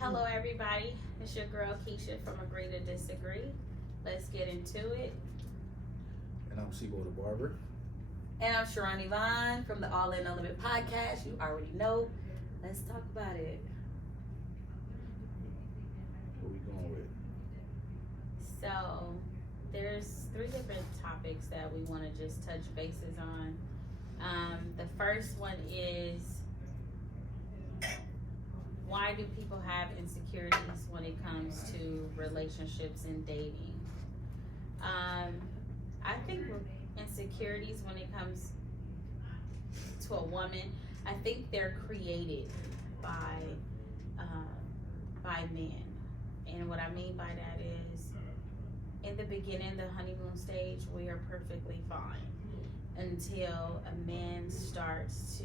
Hello, everybody. It's your girl Keisha from Agree to Disagree. Let's get into it. And I'm Sibo the Barber. And I'm Sharon Yvonne from the All In Unlimited podcast. You already know. Let's talk about it. What we going with? So, there's 3 different topics that we want to just touch bases on. The first one is, why do people have insecurities when it comes to relationships and dating? I think insecurities when it comes to a woman, I think they're created by men. And what I mean by that is, in the beginning, the honeymoon stage, we are perfectly fine until a man starts to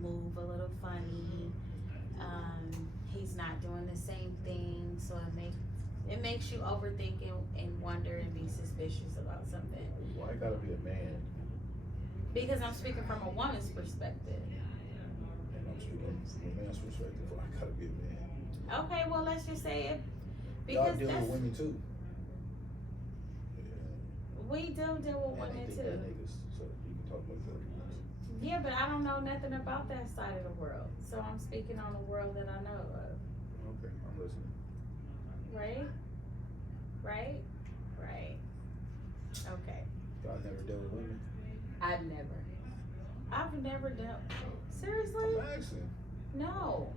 move a little funny. He's not doing the same thing, so it makes you overthink and wonder and be suspicious about something. Why gotta be a man? Because I'm speaking from a woman's perspective. And I'm speaking from a man's perspective. Why gotta be a man? Okay, well, let's just say it. Y'all Because deal with women too. we do deal with And women they think too. they're niggas, so you can talk like that. Yeah, but I don't know nothing about that side of the world. So I'm speaking on the world that I know of. Okay, I'm listening. Right? Right? Right. Okay. Y'all never dealt with women? I've Never dealt. Seriously? I'm asking. No.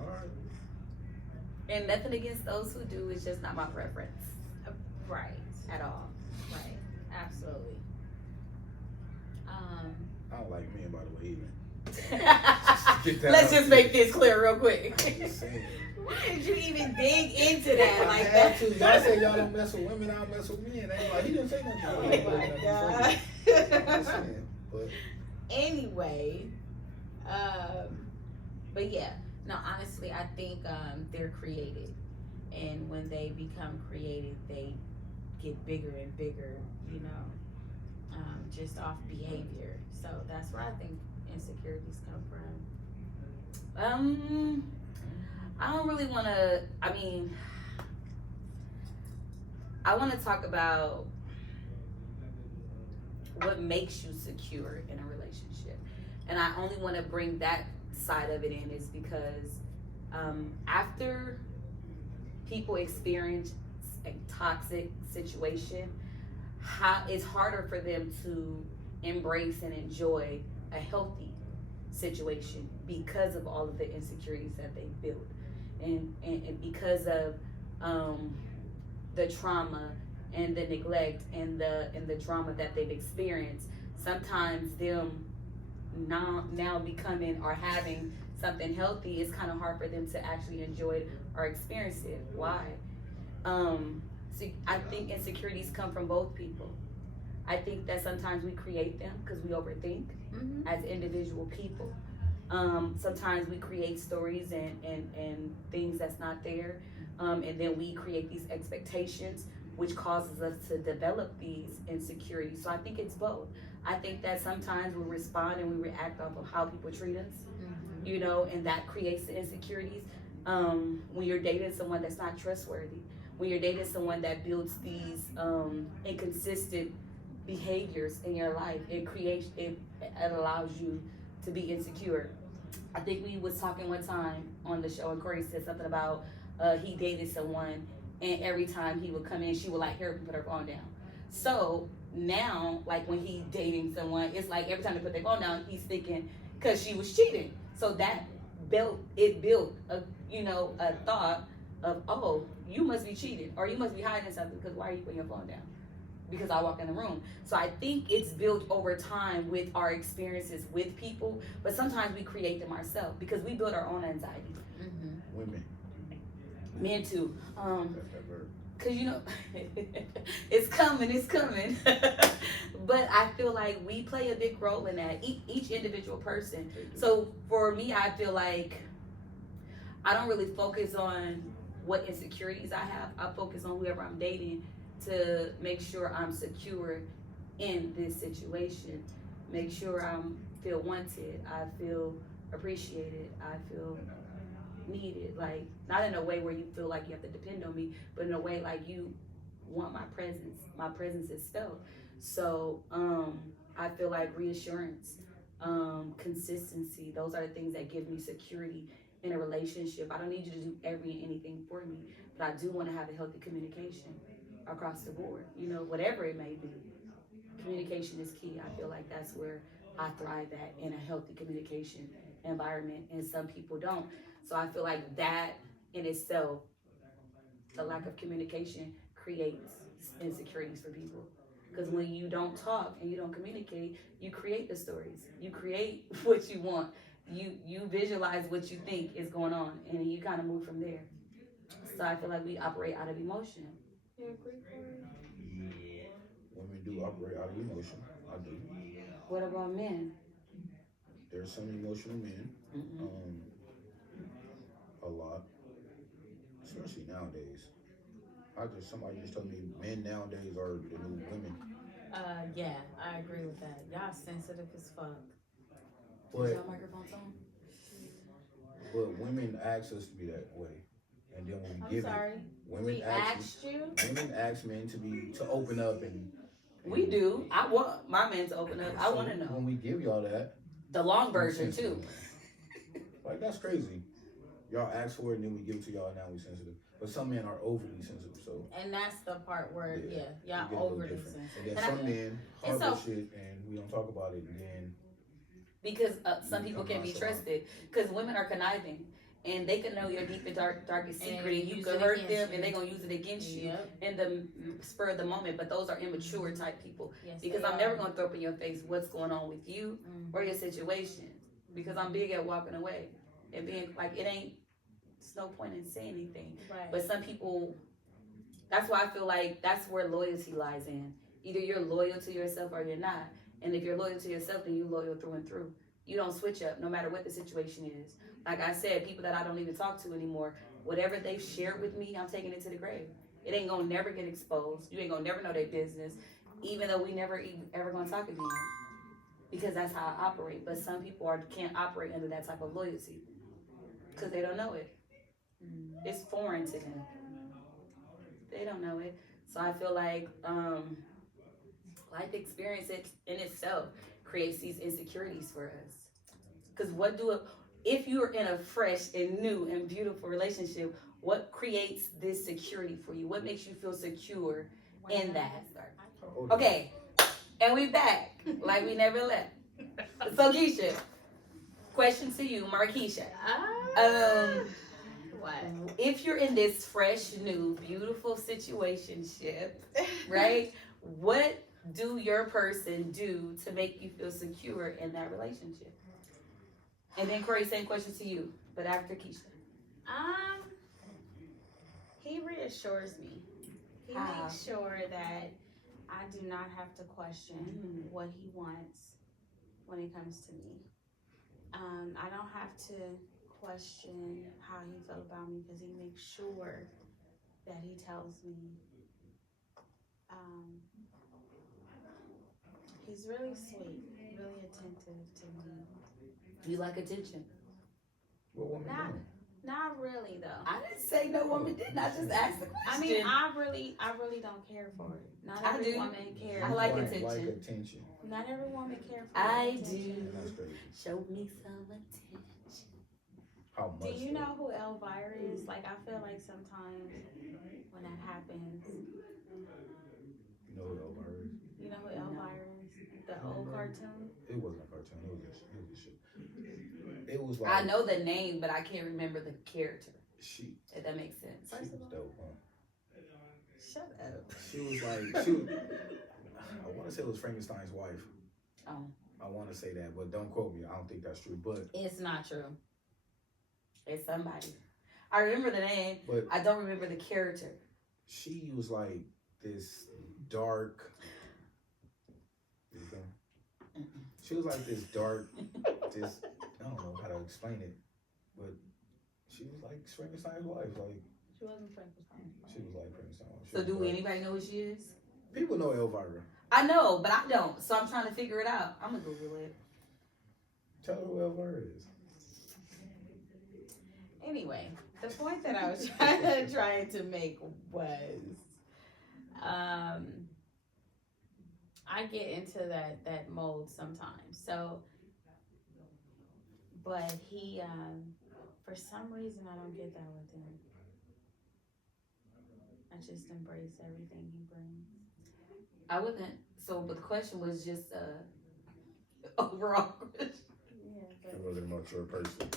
Alright. And nothing against those who do. It's just not my preference Right. at all. Right. Absolutely. I don't like men, by the way, either. Let's just make this clear real quick. I'm just saying. Why did you even dig into that I like had that? to. Y'all say y'all don't mess with women, I don't mess with men. They like, he didn't say nothing. Oh He didn't my say nothing God. for you. I'm just saying. But Anyway, but yeah, no, honestly, I think they're created, and when they become created, they get bigger and bigger, you know, just off behavior. So that's where I think insecurities come from. I don't really want to. I want to talk about what makes you secure in a relationship, and I only want to bring that side of it in is because after people experience a toxic situation, it's harder for them to embrace and enjoy a healthy situation because of all of the insecurities that they built, and because of the trauma and the neglect and the drama that they've experienced. Sometimes them now becoming or having something healthy, it's kind of hard for them to actually enjoy it or experience it. Why? I think insecurities come from both people. I think that sometimes we create them because we overthink as individual people. Sometimes we create stories and things that's not there, and then we create these expectations, which causes us to develop these insecurities. So I think it's both. I think that sometimes we respond and we react off of how people treat us, you know, and that creates the insecurities. When you're dating someone that's not trustworthy, when you're dating someone that builds these inconsistent behaviors in your life, it allows you to be insecure. I think we was talking one time on the show and Corey said something about he dated someone and every time he would come in, she would like hurry up and put her phone down. So now, like when he dating someone, it's like every time they put their phone down, he's thinking because she was cheating. So that built a thought of, oh, you must be cheating or you must be hiding something because why are you putting your phone down? Because I walk in the room. So I think it's built over time with our experiences with people, but sometimes we create them ourselves because we build our own anxiety. women. Men too. That's that verb. Cause you know, it's coming. But I feel like we play a big role in that, each individual person. So for me, I feel like I don't really focus on what insecurities I have. I focus on whoever I'm dating to make sure I'm secure in this situation. Make sure I feel wanted. I feel appreciated. I feel needed. Like, not in a way where you feel like you have to depend on me, but in a way like you want my presence. My presence is felt. So I feel like reassurance, consistency, those are the things that give me security in a relationship. I don't need you to do every and anything for me, but I do want to have a healthy communication across the board, you know, whatever it may be. Communication is key. I feel like that's where I thrive at, in a healthy communication environment, and some people don't. So I feel like that in itself, the lack of communication creates insecurities for people. Because when you don't talk and you don't communicate, you create the stories. You create what you want. You visualize what you think is going on, and you kind of move from there. So I feel like we operate out of emotion. You agree, Corey? Women do operate out of emotion. I do. What about men? There's some emotional men. A lot, especially nowadays. Somebody just told me men nowadays are the new women. Yeah, I agree with that. Y'all sensitive as fuck. Is your microphone's on? But women ask us to be that way, and then when we give it, women ask men to open up, and we do. I want my man to open up. I want to know. When we give y'all that, the long version too. Like, that's crazy. Y'all ask for it, and then we give it to y'all, and now we sensitive. But some men are overly sensitive, so. And that's the part where, y'all overly sensitive. And then some men harbor shit, and we don't talk about it, and then. Because some people can't be trusted. Because women are conniving. And they can know your deep and darkest secret, and you can hurt them, and they're going to use it against you in the spur of the moment. But those are immature type people. Yes, because I'm never going to throw up in your face what's going on with you or your situation. Because I'm big at walking away. And being like, it's no point in saying anything. Right. But some people, that's why I feel like that's where loyalty lies in. Either you're loyal to yourself or you're not. And if you're loyal to yourself, then you're loyal through and through. You don't switch up no matter what the situation is. Like I said, people that I don't even talk to anymore, whatever they've shared with me, I'm taking it to the grave. It ain't gonna never get exposed. You ain't gonna never know their business, even though we never ever gonna talk again. Because that's how I operate. But some people can't operate under that type of loyalty because they don't know it. It's foreign to them. They don't know it. So I feel like life experience in itself creates these insecurities for us. Because if you're in a fresh and new and beautiful relationship, what creates this security for you? What makes you feel secure in that? Okay, and we back like we never left. So Keisha, question to you, Markeisha. What? If you're in this fresh, new, beautiful situationship, right? What do your person do to make you feel secure in that relationship? And then Corey, same question to you, but after Keisha. He reassures me. He makes sure that I do not have to question what he wants when it comes to me. I don't have to question how he felt about me because he makes sure that he tells me. He's really sweet, really attentive to me. You like attention? What woman do? Not really though. I didn't say no woman didn't. I just asked the question. I mean, I really don't care for it. Not every woman cares. I like for attention. Like attention. Not every woman cares for I attention. do. That's crazy. Show me some attention. How much? Do you know who Elvira is? Like, I feel like sometimes when that happens. You know who Elvira is? You know who Elvira is? The old cartoon? It wasn't a cartoon. It was a shit. It was like. I know the name, but I can't remember the character. If that makes sense. She was dope, huh? Shut up. She was like, I want to say it was Frankenstein's wife. Oh. I want to say that, but don't quote me. I don't think that's true, but. It's not true. It's somebody. I remember the name, but I don't remember the character. She was like this dark. She was like this dark, I don't know how to explain it, but she was like Frankenstein's wife. Like, she wasn't Frankenstein's wife. She was like Frankenstein's wife. So do anybody know who she is? People know Elvira. I know, but I don't. So I'm trying to figure it out. I'm gonna Google it. Tell her who Elvira is. anyway, the point that I was trying to make was, I get into that mode sometimes. So, but he, for some reason, I don't get that with him. I just embrace everything he brings. I wouldn't. So, but the question was just overall question. Yeah, It wasn't a mature person.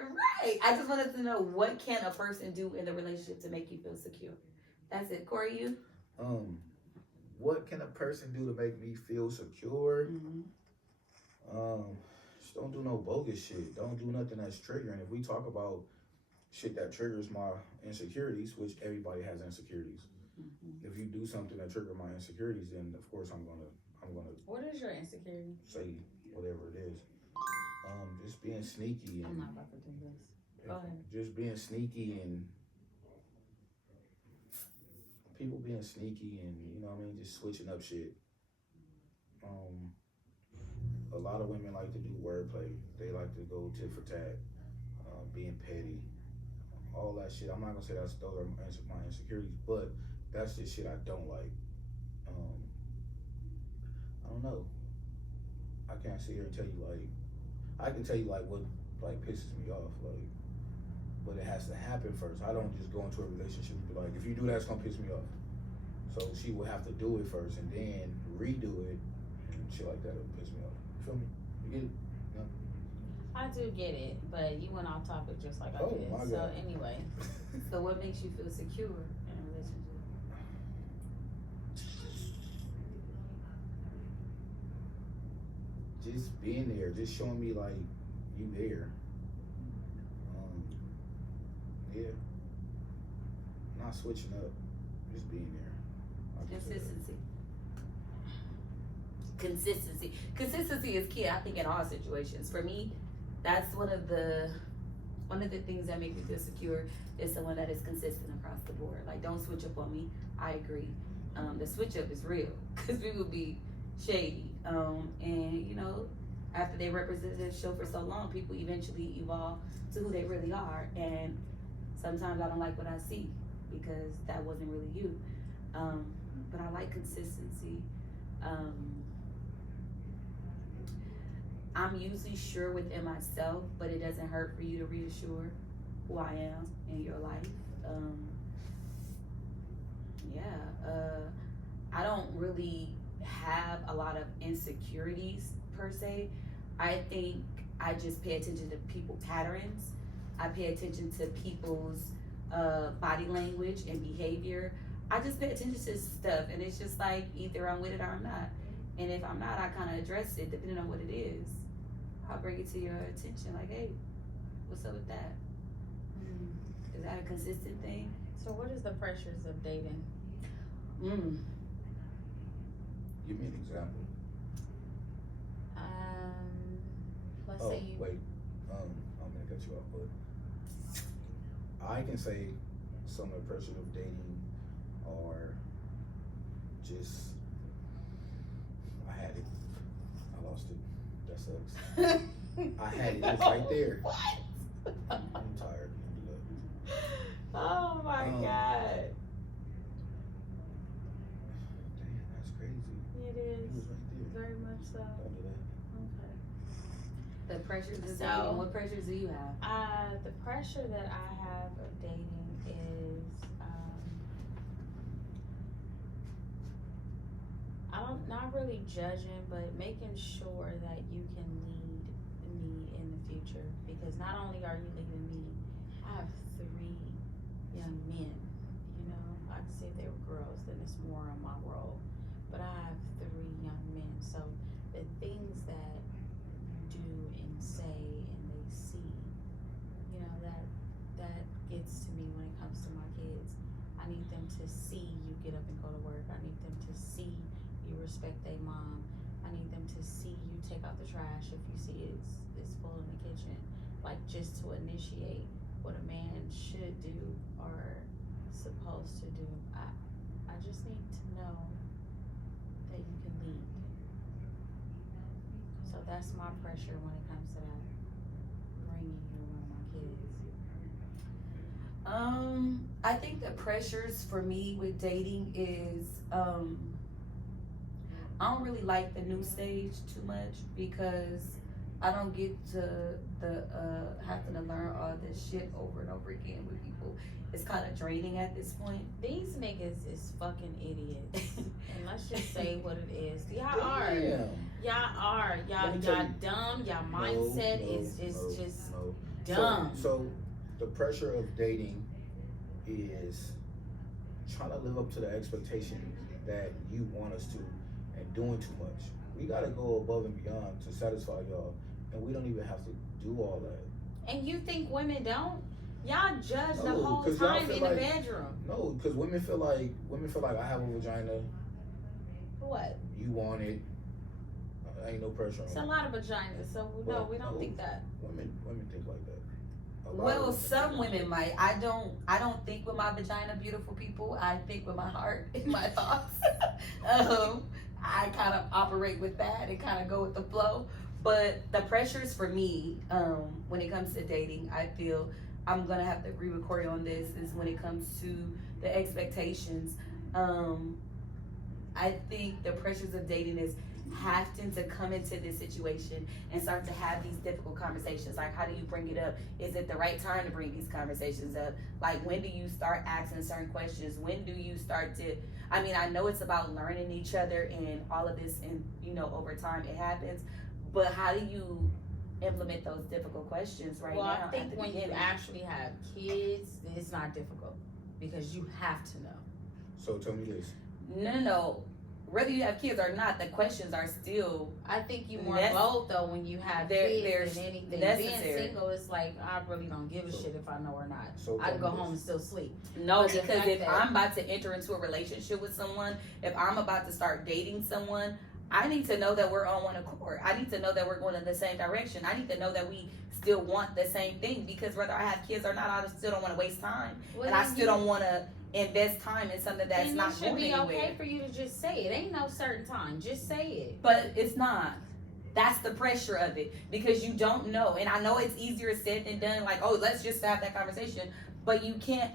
Right. I just wanted to know, what can a person do in a relationship to make you feel secure? That's it. Corey, you? What can a person do to make me feel secure? Just don't do no bogus shit. Don't do nothing that's triggering. If we talk about shit that triggers my insecurities, which everybody has insecurities. If you do something that triggers my insecurities, then of course I'm gonna. What is your insecurity? Say whatever it is. Just being sneaky. And, I'm not about to do this. Go ahead. Just being sneaky and people being sneaky and, you know what I mean, just switching up shit. A lot of women like to do wordplay. They like to go tit for tat, being petty, all that shit. I'm not gonna say those are my insecurities, but that's just shit I don't like. I don't know. I can't sit here and tell you I can tell you what pisses me off, but it has to happen first. I don't just go into a relationship and be like, if you do that, it's gonna piss me off. So she will have to do it first and then redo it and shit like that will piss me off. You feel me? You get it? No? I do get it, but you went off topic just like I Oh, did. my So God. anyway. So what makes you feel secure in a relationship? Just being there, just showing me you there. Yeah. Not switching up, just being there. Consistency is key, I think, in all situations. For me, that's one of the things that make me feel secure is someone that is consistent across the board. Like, don't switch up on me. I agree. The switch up is real because people be shady. And you know, after they represent this show for so long, people eventually evolve to who they really are. And sometimes I don't like what I see because that wasn't really you. But I like consistency. I'm usually sure within myself, but it doesn't hurt for you to reassure who I am in your life. I don't really have a lot of insecurities per se. I think I just pay attention to people patterns. I pay attention to people's body language and behavior. I just pay attention to stuff, and it's just like either I'm with it or I'm not. And if I'm not, I kind of address it depending on what it is. I'll bring it to your attention, like, hey, what's up with that? Is that a consistent thing? So what is the pressures of dating? Give me an example. Let's say you. Wait, I'm gonna cut you off, but I can say some of the pressures of dating are just, I had it, I lost it, that sucks. I had it, it's right there. What? I'm tired. Oh my God. Damn, that's crazy. It It is. was right there. Very much so. Don't do that. Okay. The pressures of So- dating. What pressures do you have? The pressure that I have of dating is, not really judging, but making sure that you can lead me in the future. Because not only are you leading me, I have 3 young men. You know, I could say if they were girls, then it's more on my role. But I have 3 young men. So the things that you do and say and they see, you know, that gets to me when it comes to my kids. I need them to see you get up and go to work. I need them to see you respect their mom. I need them to see you take out the trash if you see it's full in the kitchen. Like, just to initiate what a man should do or supposed to do. I just need to know that you can lead. So that's my pressure when it comes to that, bringing you around my kids. I think the pressures for me with dating is I don't really like the new stage too much because I don't get to having to learn all this shit over and over again with people. It's kind of draining at this point. These niggas is fucking idiots. And let's just say what it is. Y'all are. Damn. Y'all are. Let me Y'all tell you. dumb. Y'all mindset is just dumb. So the pressure of dating is trying to live up to the expectation that you want us to and doing too much. We gotta go above and beyond to satisfy y'all, and we don't even have to do all that. And you think women don't? Y'all judge the No, whole 'cause y'all time feel in the like- bedroom. No, because women feel like I have a vagina, What? you want it. Ain't no pressure on It's a me. lot of vaginas, so no, we don't think that. Women think like that. A lot of Well, women some think like women might. I don't think with my vagina, beautiful people. I think with my heart and my thoughts. I kind of operate with that and kind of go with the flow. But the pressures for me, when it comes to dating, I feel I'm gonna have to agree with Corey on this. Is when it comes to the expectations. I think the pressures of dating is having to come into this situation and start to have these difficult conversations. Like, how do you bring it up? Is it the right time to bring these conversations up? Like, when do you start asking certain questions? When do you start to, I mean, I know it's about learning each other and all of this, and over time it happens, but how do you implement those difficult questions right Well, now? I think at the when you beginning? actually have kids, it's not difficult because you have to know. So tell me this. No. Whether you have kids or not, the questions are still I think you more Nec- bold though when you have They're kids than anything. necessary. Being single is like I really don't give a shit if I know or not. So I tell can me go home and this. still sleep. No, But the because fact if that- I'm about to enter into a relationship with someone, if I'm about to start dating someone, I need to know that we're on one accord. I need to know that we're going in the same direction. I need to know that we still want the same thing, because whether I have kids or not, I still don't want to waste time. Well, And I then still don't want to invest time in something that's then not it should going be anywhere. okay for you to just say it. Ain't no certain time. Just say it. But it's not. That's the pressure of it, because you don't know. And I know it's easier said than done. Like, oh, let's just have that conversation. But you can't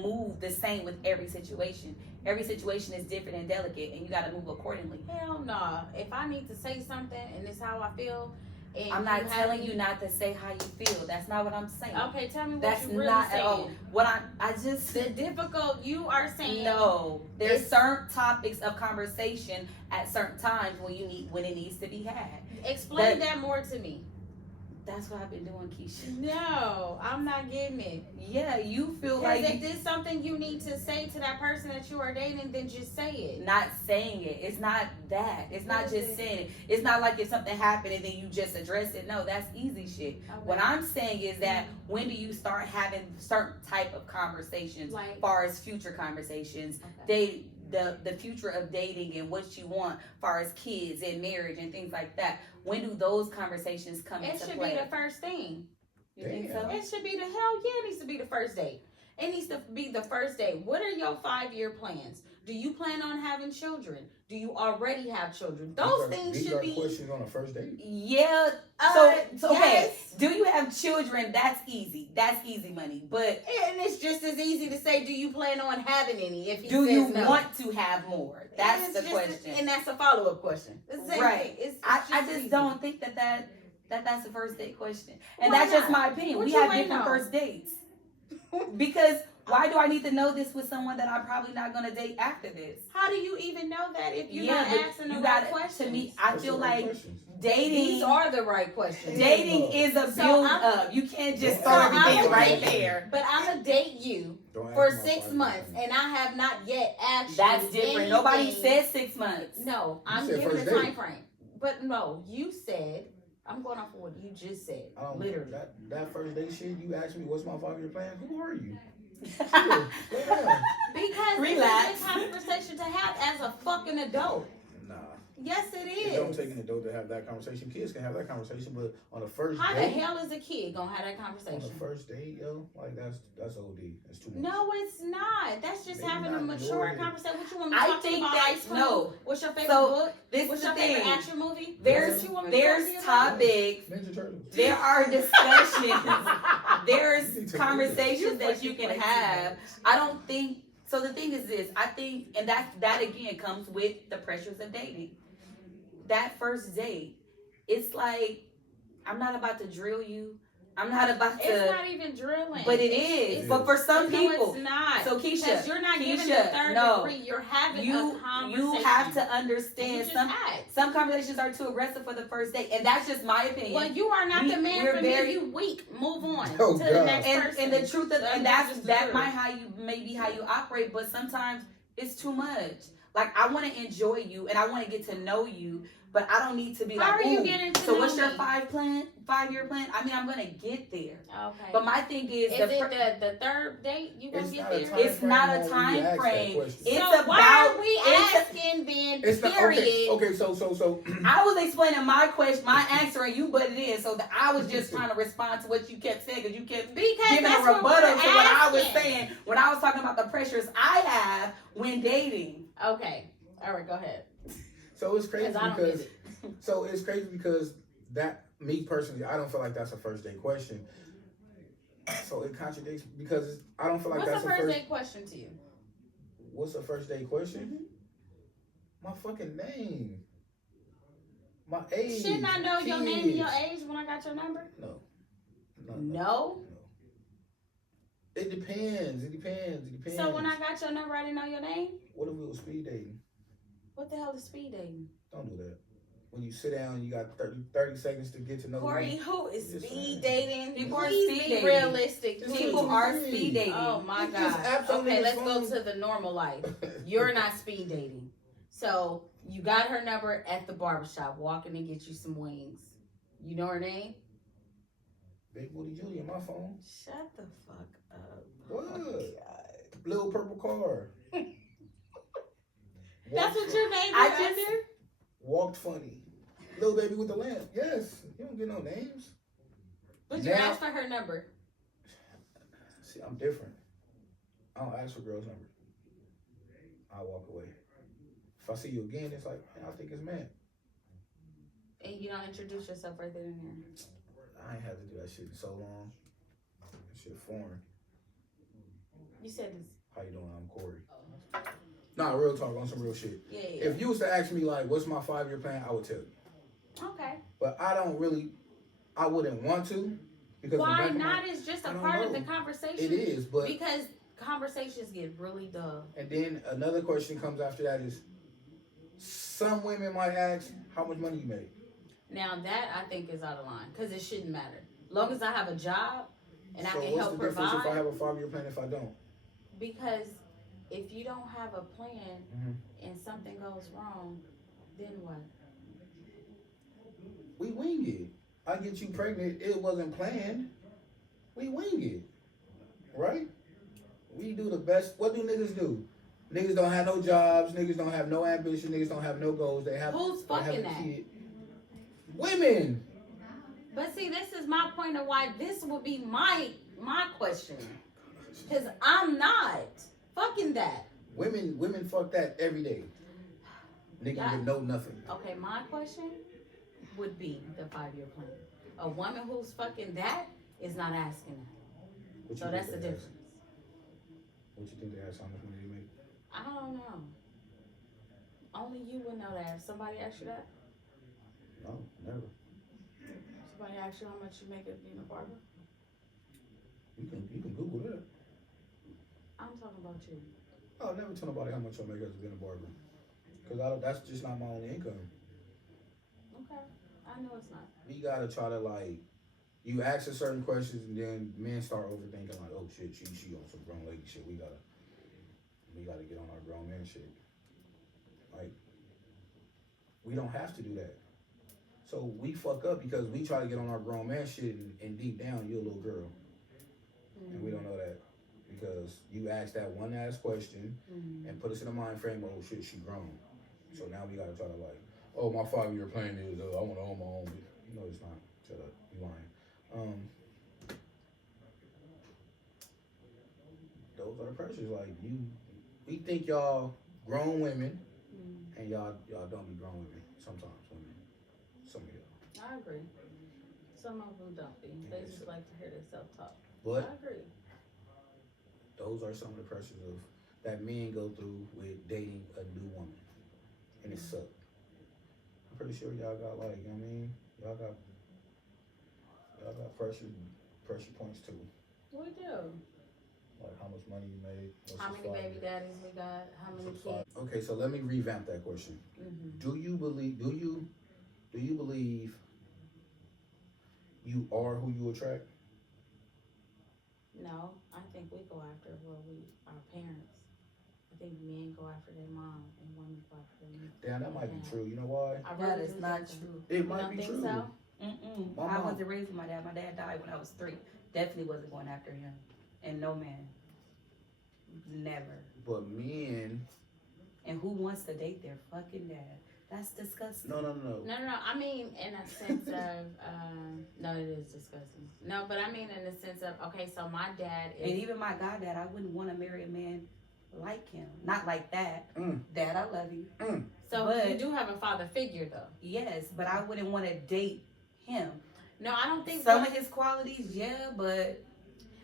move the same with every situation. Every situation is different and delicate, and you got to move accordingly. Hell no. If I need to say something and it's how I feel, and I'm not telling have you not to say how you feel. That's not what I'm saying. Okay, tell me what That's you really not saying. at all. What I just The difficult you are saying. no. There's It's- certain topics of conversation at certain times when it needs to be had. Explain that more to me. That's what I've been doing, Keisha. No, I'm not getting it. Yeah, you feel Because like if there's something you need to say to that person that you are dating, then just say it. not saying it. It's not that. It's not What is just it? saying it. It's not like if something happened and then you just address it. No, that's easy shit. Okay. What I'm saying is that when do you start having certain type of conversations, Like- as far as future conversations, Okay. the future of dating and what you want, as far as kids and marriage and things like that. When do those conversations come It into should play? be the first thing. You think so? Damn. It should be the hell yeah, it needs to be the first date. It needs to be the first date. What are your 5-year plans? Do you plan on having children? Do you already have children? Those things these should are be questions on a first date. Yeah. So okay. yes. Do you have children? That's easy. That's easy money. But And it's just as easy to say, do you plan on having any? If he do says you no. want to have more? That's It's the just question. and that's a follow-up question. It's the same Right. thing. It's I just just easy. don't think that's a first date question. And Why that's just not? my opinion. What We you have waiting different on? first dates. Because why do I need to know this with someone that I'm probably not gonna date after this? How do you even know that if you're Yeah, not but asking the you right gotta- questions? To me, I What's feel the right like questions? dating These are the right questions. dating is a So build I'm- up. You can't just So throw I'm everything a right date. there. But I'm gonna date you Don't ask for me my 6 5 months, years. and I have not yet asked you. That's different. Nobody anything. said 6 months. No, I'm said giving first a date. time frame. But no, you said I'm going off of what you just said. I don't Literally. that first date shit. You asked me what's my 5-year plan. Who are you? Chill. Slow down. Because Relax. it's a good conversation to have as a fucking adult. Nah. Yes, it It don't is. take an adult to have that conversation. Kids can have that conversation, but on a first How the date, hell is a kid gonna have that on conversation? the first date, yo, like that's OD. It's too much. No, it's not. That's just Maybe having a not mature yours. conversation. What you want me to I talk to you think about? that- High school? no. What's your favorite So, book? This What's is your the favorite thing. action movie? There's What you want me to talk to you about? topics. Ninja Turtles. There are discussions. there's conversations that you can have. I don't think so. The thing is this: I think, and that again comes with the pressures of dating. That first date, it's like I'm not about to drill you. I'm not about to. It's not even drilling. But it is. But for some people, no, it's not. So Keisha, you're not giving the third degree. You're having a conversation. You have to understand some conversations are too aggressive for the first date, and that's just my opinion. Well, you are not the man for me. You weak. Move on to the next person. And the truth of, and that might maybe how you operate, but sometimes it's too much. Like I want to enjoy you, and I want to get to know you. But I don't need to be How like, are you getting to so know what's your me? 5-year plan? I mean, I'm going to get there. Okay. But my thing is it the third date you going to get there? It's not a time frame. It's so why are we asking then, period? Okay, so. I was explaining my question, my answer, and you butted in. So I was just trying to respond to what you kept saying because you kept giving a rebuttal to what I was saying when I was talking about the pressures I have when dating. Okay. All right, go ahead. So it's crazy because that, me personally, I don't feel like that's a first date question. So it contradicts because I don't feel like that's a first date question to you. What's a first date question? Mm-hmm. My fucking name. My age. Shouldn't I know your name and your age when I got your number? No. It depends. So when I got your number, I didn't know your name? What if we were speed dating? What the hell is speed dating? Don't do that. When you sit down, you got 30 seconds to get to know Corey, me. who is speed dating? People are speed dating. Realistic. People are speed dating. Oh my God. Okay, let's go to the normal life. You're not speed dating. So you got her number at the barbershop, walking to get you some wings. You know her name? Big Booty Judy in my phone. Shut the fuck up. What? Oh little purple car. That's what your name is under? Walked funny. Little baby with the lamp. Yes. You don't get no names. But you asked for her number. See, I'm different. I don't ask for girls' numbers. I walk away. If I see you again, it's like, man, I think it's man. And you don't introduce yourself right then and there. I ain't had to do that shit in so long. That shit foreign. You said this. How you doing? I'm Corey. Nah, real talk on some real shit. Yeah. If you was to ask me like, what's my 5-year plan, I would tell you. Okay. But I wouldn't want to. Because why not? It's just a part of the conversation. It is, but because conversations get really dull. And then another question comes after that is, some women might ask, how much money you make? Now that I think is out of line because it shouldn't matter. Long as I have a job and I can help provide. So what's the difference if I have a 5-year plan if I don't? Because if you don't have a plan and something goes wrong, then what? We wing it. I get you pregnant. It wasn't planned. We wing it. Right? We do the best. What do niggas do? Niggas don't have no jobs. Niggas don't have no ambition. Niggas don't have no goals. Who's fucking that? Kid. Women. But see, this is my point of why this would be my question. Because I'm not fucking that. Women fuck that every day. Niggas would know nothing. Okay, my question would be the 5-year plan. A woman who's fucking that is not asking that. So that's the difference. What you think they ask? How much money they make? I don't know. Only you would know that. If somebody asked you that? No, never. Somebody asked you how much you make at being a barber? You can Google that. I'm talking about you. I'll never tell nobody how much I make as being a barber. Because that's just not my only income. Okay. I know it's not. We gotta try to you ask a certain questions and then men start overthinking like, oh shit, she on some grown lady shit. We gotta get on our grown man shit. Like, we don't have to do that. So we fuck up because we try to get on our grown man shit and deep down you're a little girl. Mm-hmm. And we don't know that. Because you asked that one ass question and put us in a mind frame, oh shit, she grown. So now we gotta try to oh, my 5-year plan is I wanna own my own. No, it's not. Shut up. You lying. Those are the pressures. We think y'all grown women and y'all don't be grown women. Sometimes women. Some of y'all. I agree. Some of them don't be. Yeah, They just so- like to hear their self-talk. But I agree. those are some of the pressures of that men go through with dating a new woman, and it sucks. I'm pretty sure y'all got like, I mean, y'all got pressure points too. We do. Like how much money you made. How many baby daddies we got? How many kids? Okay, so let me revamp that question. Mm-hmm. Do you believe you are who you attract? No, I think we go after our parents. I think men go after their mom and women go after their men. Damn, that might be true. You know why? I That really is do not think so. true. It You might don't be think true. so? My I mom- wasn't raised with my dad. My dad died when I was 3. Definitely wasn't going after him. And no man. Never. But men. And who wants to date their fucking dad? That's disgusting. No. No. I mean, in a sense of, no, it is disgusting. No, but I mean, in the sense of, okay, so my dad is. And even my goddad, I wouldn't want to marry a man like him. Not like that. Mm. Dad, I love you. So but- you do have a father figure, though. Yes, but I wouldn't want to date him. No, I don't think Some of his qualities, yeah, but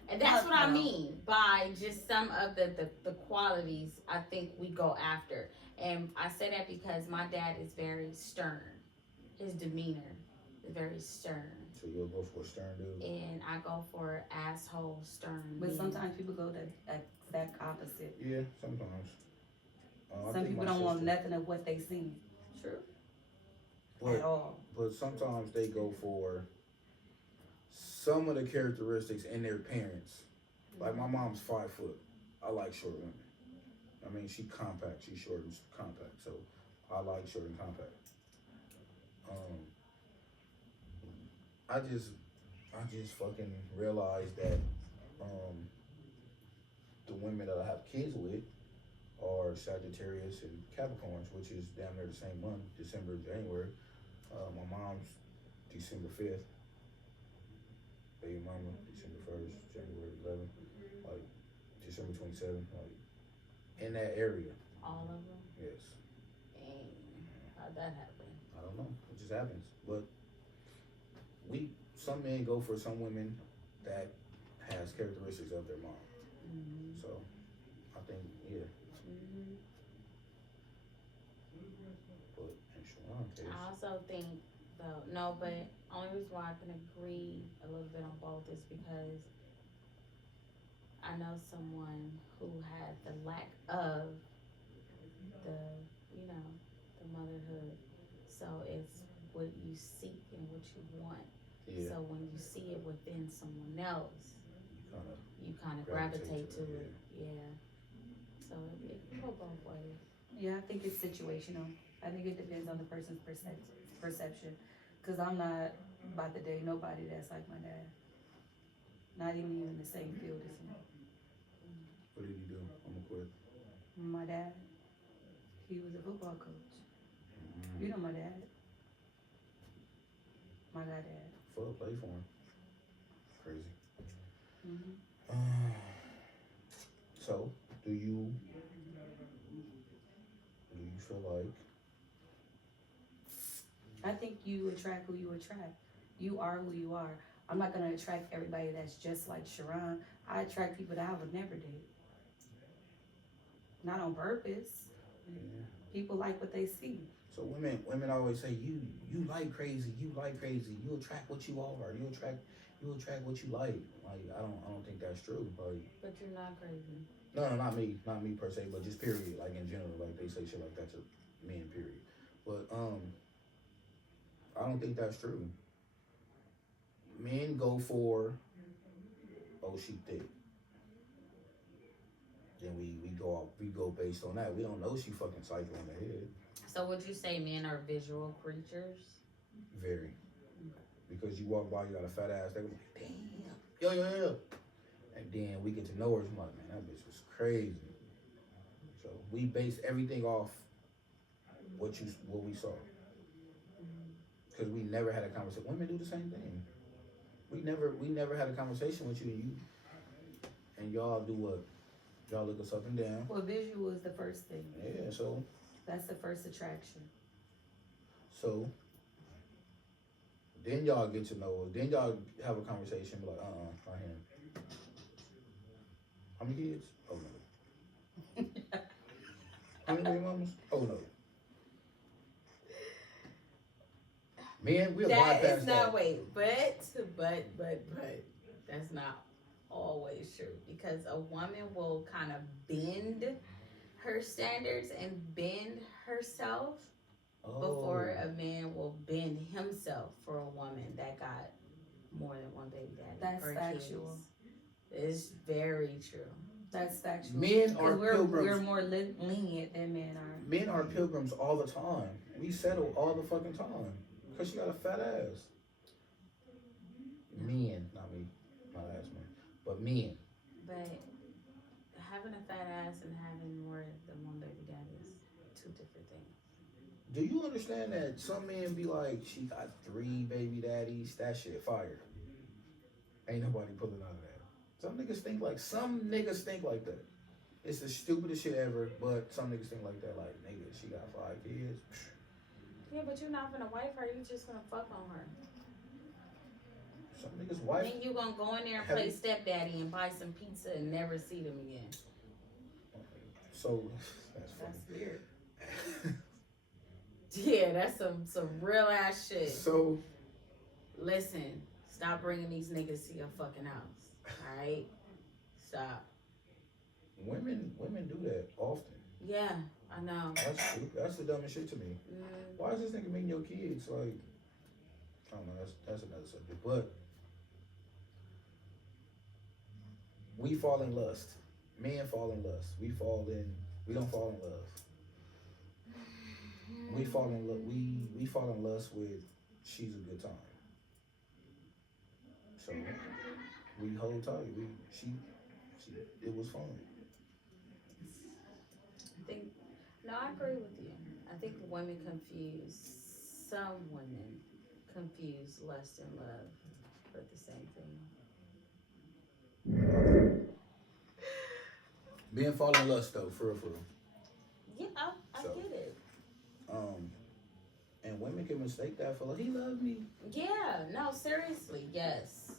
and that's what I No. mean by just some of the qualities I think we go after. And I say that because my dad is very stern. His demeanor is very stern. So you'll go for a stern dude. And I go for asshole stern. but men. sometimes people go the exact opposite. Yeah, sometimes. I Some think people my don't want sister- nothing of what they see True. But, at all. but sometimes they go for some of the characteristics in their parents. Like my mom's 5 foot. I like short women. I mean, she compact. She's short and compact. So I like short and compact. I just fucking realized that the women that I have kids with are Sagittarius and Capricorns, which is damn near the same month, December, January. My mom's December 5th. Baby mama, December 1st, January 11th, like December 27th, like in that area. All of them. Yes. Dang. How'd that happen? I don't know. It just happens. But some men go for some women that has characteristics of their mom. Mm-hmm. So I think, yeah. Mm-hmm. But in Sharon's case, I also think though, no, but only reason why I can agree a little bit on both is because I know someone who had the lack of the motherhood. So it's what you seek and what you want. yeah, So when you see it within someone else, you you kind of gravitate to it. Yeah. So it can go both ways. Yeah, I think it's situational. I think it depends on the person's perception. Because I'm not about to date nobody that's like my dad. Not even in the same field as him. What did he do? I'm gonna quit. My dad, he was a football coach. You know my dad. My goddad. Play for him. Crazy. Mm-hmm. So, do you feel like I think you attract who you attract. You are who you are. I'm not gonna attract everybody that's just like Sharon. I attract people that I would never date. Not on purpose. yeah. People like what they see. So women always say you like crazy, you attract what you are, you attract what you like. Like I don't think that's true. Like But you're not crazy. no, not me per se, but just period. Like in general, like they say shit like that to men, period. But I don't think that's true. Men go for, oh she thick. Then we go based on that. We don't know she fucking psycho in the head. So would you say men are visual creatures? Very. Because you walk by, you got a fat ass, they go like, damn, yo. And then we get to know her, I'm like, man, that bitch was crazy. So we base everything off what we saw. Because we never had a conversation. Women do the same thing. We never had a conversation with you and y'all do what? Y'all look us up and down. Well, visual is the first thing. Yeah, so That's the first attraction. Then y'all get to know her. Then y'all have a conversation. Be like, right here. How many kids? Oh no. How many baby mamas? Oh no. Men, we'll bypass That is not that. wait, but that's not always true because a woman will kind of bend her standards and bend herself before a man will bend himself for a woman that got more than one baby daddy. That's or factual. Kids. It's very true. That's factual. Men are pilgrims. We're more lenient than men are. Men are pilgrims all the time. We settle all the fucking time. Because she got a fat ass. Men, not me. My ass man. But men. But having a fat ass and having more than one baby daddy is two different things. Do you understand that some men be like, she got 3 baby daddies? That shit fire. Ain't nobody pulling out of that. Some niggas think like that. It's the stupidest shit ever, but some niggas think like that. Like, nigga, she got 5 kids. Yeah, but you're not gonna wife her. You just gonna fuck on her. Some niggas wife. Then you gonna go in there and play stepdaddy and buy some pizza and never see them again. So that's funny. That's weird. Yeah, that's some real ass shit. So listen, stop bringing these niggas to your fucking house. All right, stop. Women do that often. Yeah, I know. That's stupid. That's the dumbest shit to me. Why is this nigga meeting your kids? Like, I don't know. That's another subject. But we fall in lust. Men fall in lust. We don't fall in love. We fall in love. We fall in lust with she's a good time. So we hold tight. It was fun. I agree with you. I think some women confuse lust and love for the same thing. Men fall in lust though, for real. Yeah, I get it. And women can mistake that for like, he loved me. Yeah, no, seriously, yes.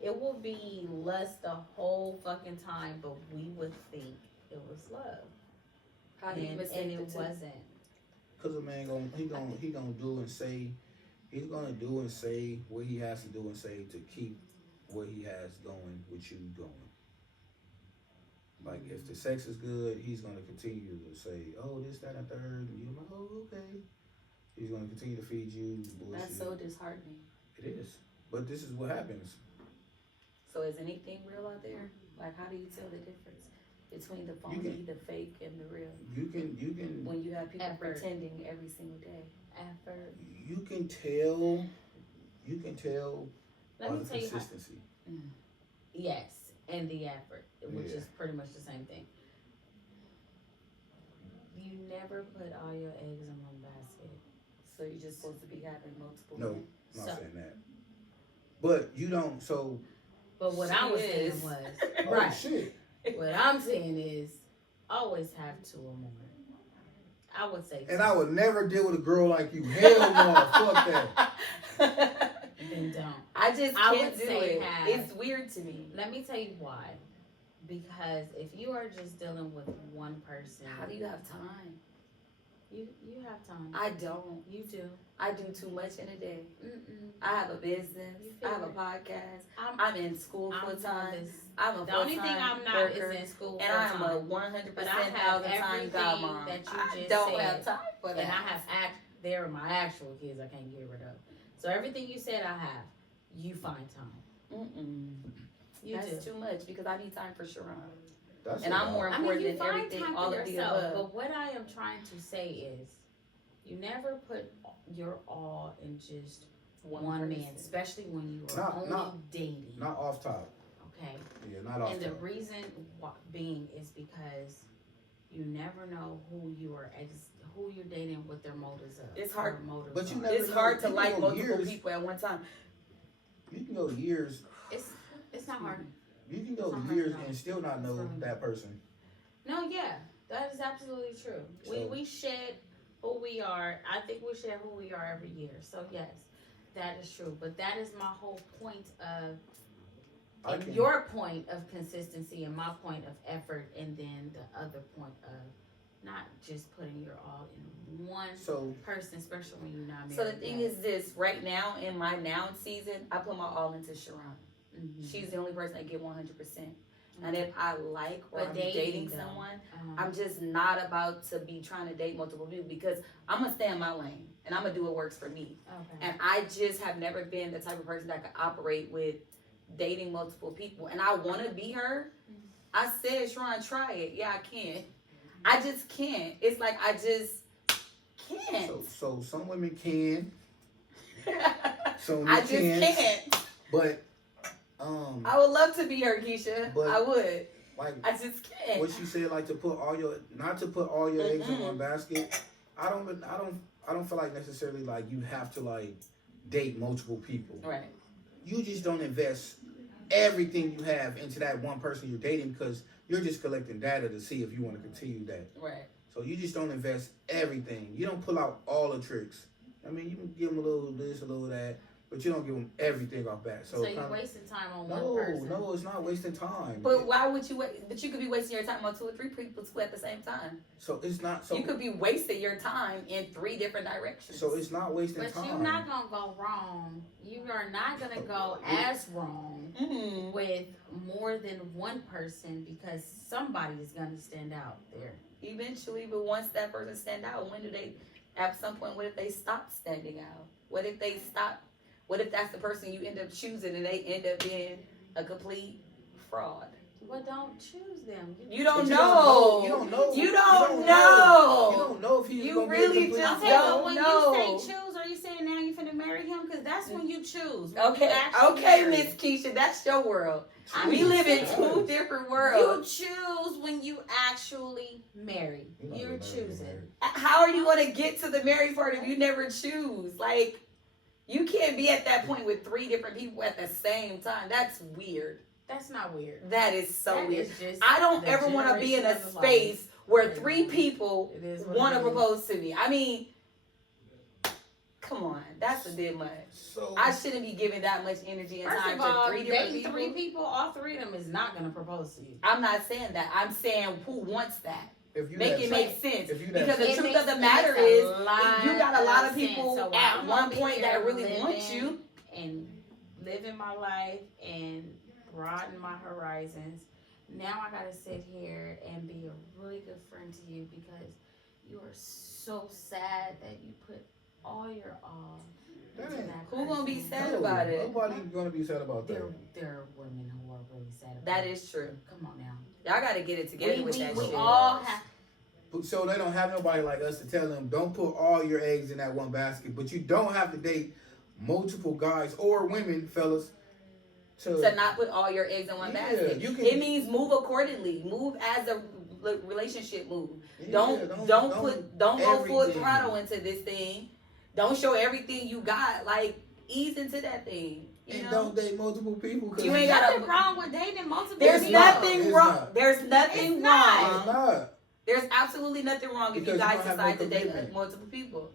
It will be lust the whole fucking time, but we would think it was love. And it wasn't. Cause a man he's gonna do and say what he has to do and say to keep what he has going with you going. Like if the sex is good, he's gonna continue to say, oh, this, that, and third, and you're like, oh, okay. He's gonna continue to feed you bullshit. That's so disheartening. It is, but this is what happens. So is anything real out there? Like, how do you tell the difference between the phony, the fake, and the real? You can. When you have people effort. pretending every single day. Effort. You can tell. Let by me the tell you how. consistency. Yes, and the effort, which is pretty much the same thing. You never put all your eggs in one basket. So you're just supposed to be having multiple. No, men. I'm not saying that. But you don't. So. But what I was saying was, Oh shit. What I'm saying is, always have 2 or more. I would say 2. And I would never deal with a girl like you. Hell no, fuck that. Then don't. I can't would do say it. have. It's weird to me. Let me tell you why. Because if you are just dealing with one person, How do you have time? You have time. I don't. You do. I do too much in a day. Mm-mm. I have a business. I have a podcast. I'm in school full time. I'm a the only thing I'm not worker, is in school and I'm a 100% time godmom. that you I just don't said, have time for that. and I have they're my actual kids. I can't get rid of. So everything you said, I have. You find time. That's too much because I need time for Sharon. That's and I'm more important you than find everything. time All for of the yourself. above. But what I am trying to say is, you never put your all in just one man, especially when you are only dating. Not off top. Okay. Yeah, not off top. And the reason being is because you never know who you're dating, what their motives are. It's hard, but you never it's know. hard to You like multiple years. people at one time. You can go years. It's not hard. You can go years and still not know that person. No, yeah, that is absolutely true. So, we shed who we are. I think we shed who we are every year. So yes, That is true, but that is my whole point of, I and can- your point of consistency, and my point of effort, and then the other point of not just putting your all in one person, especially when you're not married. So the thing is this, right now in my now season, I put my all into Sharon. She's the only person that get 100%. And if I like or I'm dating someone, I'm just not about to be trying to date multiple people, because I'm going to stay in my lane and I'm going to do what works for me. Okay. And I just have never been the type of person that can operate with dating multiple people. And I want to be her. I said, Sharon, try it. Yeah, I can. I just can't. It's like I just can't. So some women can. Some I just can't. But I would love to be her, Keisha. But, I would. like I just can't. what she said, like not to put all your eggs in one basket. I don't feel like necessarily like you have to like date multiple people. Right. You just don't invest everything you have into that one person you're dating, because you're just collecting data to see if you want to continue that. Right. So you just don't invest everything. You don't pull out all the tricks. I mean, you can give them a little this, a little that, but you don't give them everything off bat. So you're wasting time on one person. No, it's not wasting time. But why would you wait? But you could be wasting your time on 2 or 3 people too at the same time. So it's not. So you could be wasting your time in 3 different directions. So it's not wasting time. But you're not gonna go wrong. You are not gonna go as wrong with more than one person, because somebody is gonna stand out there eventually. But once that person stand out, when do they? At some point, what if they stop standing out? What if they stop? What if that's the person you end up choosing and they end up being a complete fraud? Well, don't choose them. You don't know. You don't know. You don't know. You don't know if he's You gonna really be a just complete don't when know. you say choose, are you saying now you finna marry him? Because that's when you choose. When Okay, you actually okay, marry. Miss Keisha, that's your world. I'm We just live in saying. 2 different You worlds. choose when you actually marry. You're choosing. How are you going to get to the married part if you never choose? Like, you can't be at that point with 3 different people at the same time. That's weird. That's not weird. That is so That weird. is just I don't the ever want to be in a generation of life. space where It 3 is. people It is what want to it is. propose to me. I mean, come on. That's a bit much. So I shouldn't be giving that much energy and First time of all, to 3 different dating people. 3 people, all 3 of them is not gonna propose to you. I'm not saying that. I'm saying who wants that. if you Make have it sex- make sense. if you Because have the sex- truth of the It matter makes is, a lot you got a lot of sense. people So at I'm one gonna be point that here really want living you. and living my life and broaden my horizons. Now I gotta sit here and be a really good friend to you, because you are so sad that you put all your all into Dang. that Who gonna be person. sad No, about it? Nobody's gonna be sad about that. There are women who are really sad about That it. is true. Come on now. Y'all got to get it together with we that we shit. all have. So they don't have nobody like us to tell them, don't put all your eggs in that one basket. But you don't have to date multiple guys or women, fellas, To not put all your eggs in one Yeah, basket. you can- It means move accordingly. Move as a relationship move. Yeah, Don't go full everything. throttle into this thing. Don't show everything you got. Like, ease into that thing. You and know? don't date multiple people. 'Cause You ain't There's gotta- nothing wrong with dating multiple There's people. nothing It's wrong. not. There's nothing It's not. wrong. It's not. There's absolutely nothing wrong if Because you you guys don't have decide no to date commitment. multiple people.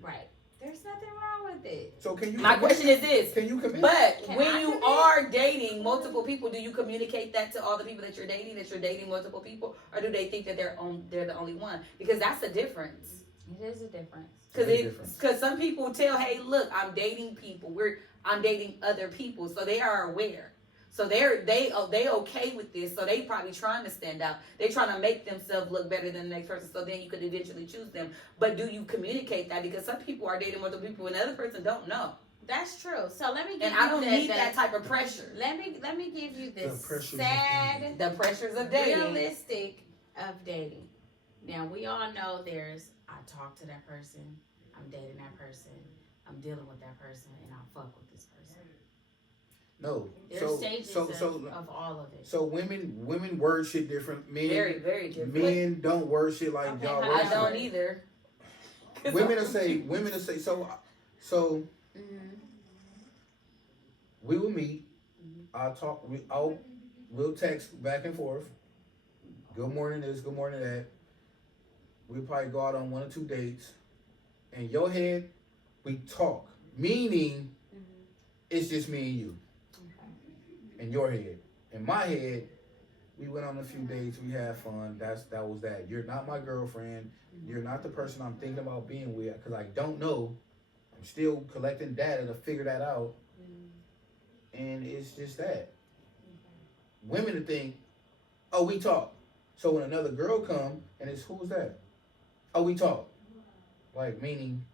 Right. There's nothing wrong with it. So can you? My commit? question is this. Can you commit? But Can when I you commit? are dating multiple people, do you communicate that to all the people that you're dating multiple people, or do they think that they're the only one? Because that's the difference. It is a difference. Big difference. Because some people tell, hey, look, I'm dating people. I'm dating other people, so they are aware. So they okay with this. So they probably trying to stand out. They trying to make themselves look better than the next person. So then you could eventually choose them. But do you communicate that? Because some people are dating multiple people and the other person don't know. That's true. So let me give And you I don't need that the type of pressure. let me give you The this pressures of sad The pressures of dating. realistic of dating. Now we all know I talk to that person, I'm dating that person, I'm dealing with that person, and I fuck with this person. No. There's stages of all of it. So women word shit different. Men, Very, very different. men don't word shit like Okay, y'all how word I shit. don't either. Women will say so Mm-hmm. we will meet. I'll talk. We'll text back and forth. Good morning this, good morning that. We'll probably go out on 1 or 2 dates. In your head, we talk. Meaning, it's just me and you. Okay. In your head. In my head, we went on a few dates. We had fun. That was that. You're not my girlfriend. You're not the person I'm thinking about being with because I don't know. I'm still collecting data to figure that out, and it's just that. Women to think, oh, we talk. So when another girl come and it's who's that? Oh, we talk. Like meaning,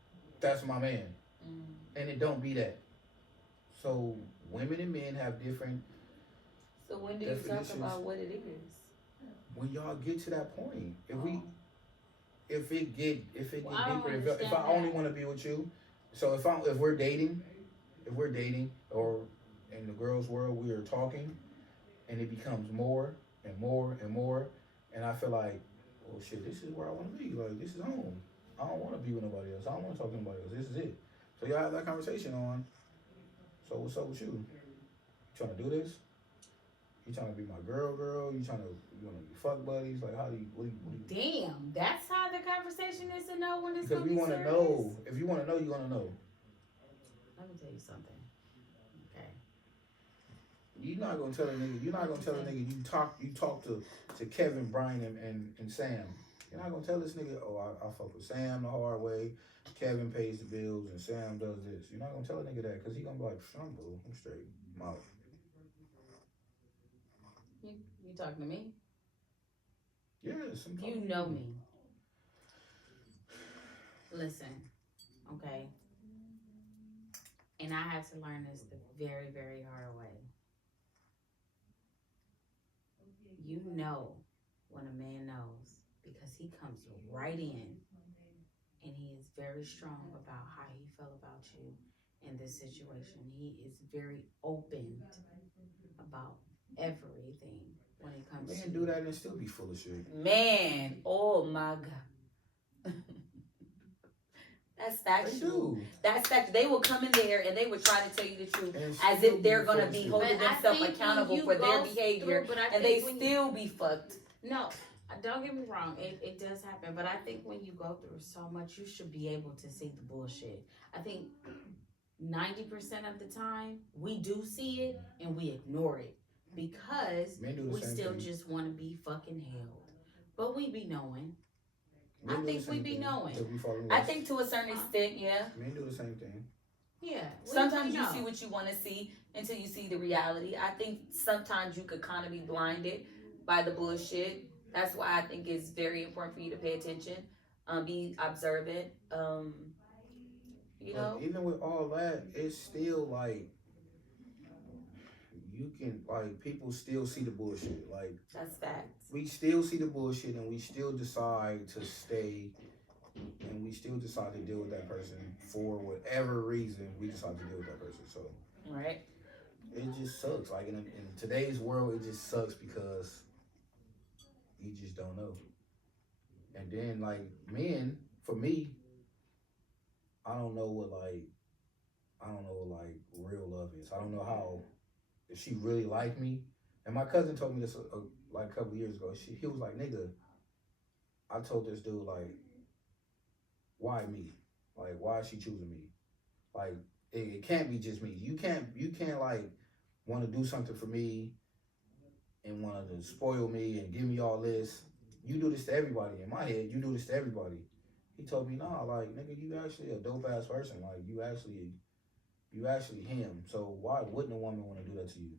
that's my man, and it don't be that. So women and men have different. So when do you talk about what it is? When y'all get to that point, if it get deeper, if I only want to be with you, so if we're dating, or in the girls' world we are talking, and it becomes more and more and more, and I feel like, oh shit, this is where I want to be. Like this is home. I don't want to be with nobody else. I don't want to talk to nobody else. This is it. So y'all have that conversation on. So what's up with you? You trying to do this? You trying to be my girl? You want to be fuck buddies? Like how do you? What do you Damn, that's how the conversation is to know when it's because gonna we be want to serious. know. If you want to know, you want to know. Let me tell you something. Okay. You're not gonna tell a nigga. You're not gonna tell a nigga. You talk to Kevin, Brian, and Sam. You're not gonna tell this nigga. Oh, I fuck with Sam the hard way. Kevin pays the bills and Sam does this. You're not gonna tell a nigga that because he gonna be like, I'm blue. I'm straight. I'm out. You talking to me? Yeah, sometimes. You know me. Listen, okay. And I had to learn this the very, very hard way. You know when a man knows because he comes right in and he is very strong about how he felt about you in this situation. He is very open about everything when it comes Man to do that and still be full of shit. Man, oh my God. That's factual. That's factual. They will come in there and they will try to tell you the truth as if they're going to be holding themselves accountable for their behavior, and they still be fucked. No, don't get me wrong. It does happen. But I think when you go through so much, you should be able to see the bullshit. I think 90% of the time, we do see it and we ignore it because we still just want to be fucking held. But we be knowing. I think we be knowing. I think to a certain extent, yeah. Men do the same thing. Yeah. Sometimes you see what you want to see until you see the reality. I think sometimes you could kind of be blinded by the bullshit. That's why I think it's very important for you to pay attention, be observant. You know. Even with all that, it's still like you can people still see the bullshit. Like that's facts. We still see the bullshit, and we still decide to stay, and we still decide to deal with that person for whatever reason. We decide to deal with that person. So right, it just sucks. Like in today's world, it just sucks because you just don't know. And then like men, for me, I don't know what real love is. I don't know how if she really liked me. And my cousin told me this like a couple years ago. He was like, nigga, I told this dude like, why me? Like, why is she choosing me? Like, it can't be just me. You can't like want to do something for me and want to spoil me and give me all this. You do this to everybody. In my head, you do this to everybody. He told me, nah, like, nigga, you actually a dope ass person. Like, you actually him. So why wouldn't a woman want to do that to you?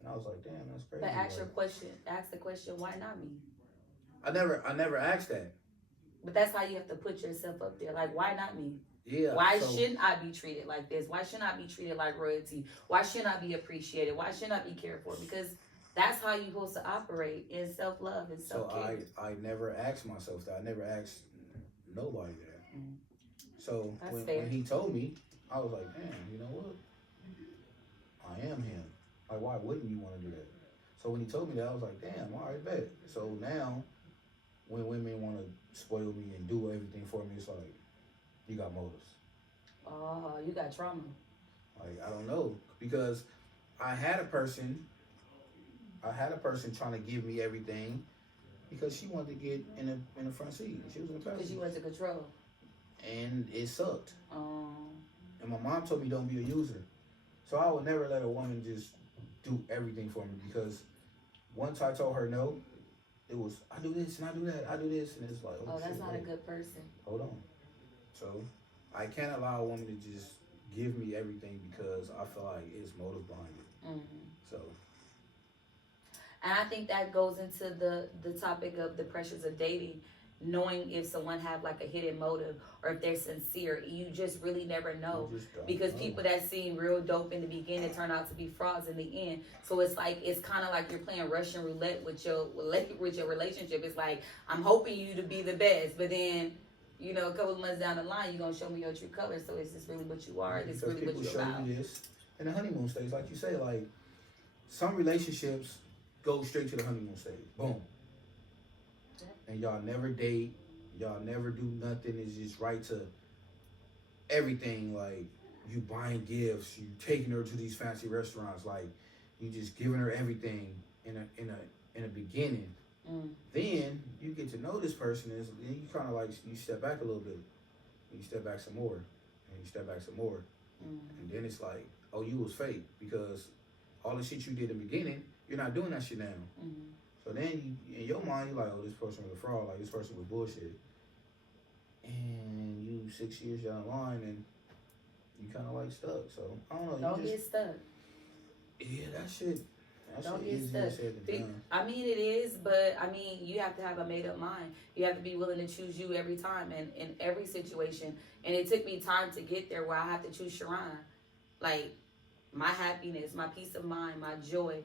And I was like, damn, that's crazy. But ask the question, why not me? I never asked that. But that's how you have to put yourself up there. Like, why not me? Yeah. Why shouldn't I be treated like this? Why shouldn't I be treated like royalty? Why shouldn't I be appreciated? Why shouldn't I be cared for? Because that's how you're supposed to operate in self-love and self-care. So I never asked myself that. I never asked nobody that. Mm. So when he told me, I was like, damn, you know what? I am him. Like, why wouldn't you want to do that? So when he told me that, I was like, damn, all right, bet. So now, when women want to spoil me and do everything for me, it's like, you got motives. Oh, you got trauma. Like, I don't know. Because I had a person trying to give me everything because she wanted to get in the front seat. She was in the passenger. Because you wanted to control. And it sucked. And my mom told me don't be a user. So I would never let a woman just do everything for me because once I told her no, it was I do this and I do that, I do this, and it's like, Oh, that's shit, not wait, a good person. hold on. So I can't allow a woman to just give me everything because I feel like it's motive behind it. Mm-hmm. So. And I think that goes into the topic of the pressures of dating, knowing if someone have like a hidden motive or if they're sincere. You just really never know, because people that seem real dope in the beginning turn out to be frauds in the end. So it's kind of like you're playing Russian roulette with your relationship. It's like, I'm hoping you to be the best, but then, you know, a couple of months down the line, you're gonna show me your true colors. So is this really what you are? Is this really what you're about? People show you this in the honeymoon stage, like you say. Like some relationships go straight to the honeymoon stage. Boom. And y'all never date. Y'all never do nothing. It's just right to everything. Like you buying gifts, you taking her to these fancy restaurants. Like you just giving her everything in a beginning. Then you get to know this person, and then you kind of like you step back a little bit. You step back some more, and you step back some more, and then it's like, oh, you was fake because all the shit you did in the beginning, you're not doing that shit now. So then you, in your mind, you're like, oh, this person was a fraud. Like this person was bullshit. And you 6 years down the line, and you kind of like stuck. So I don't know. Don't get stuck. Yeah, that shit. Don't get stuck. I mean, it is, but I mean, you have to have a made up mind. You have to be willing to choose you every time and in every situation. And it took me time to get there where I have to choose Sharon. Like my happiness, my peace of mind, my joy,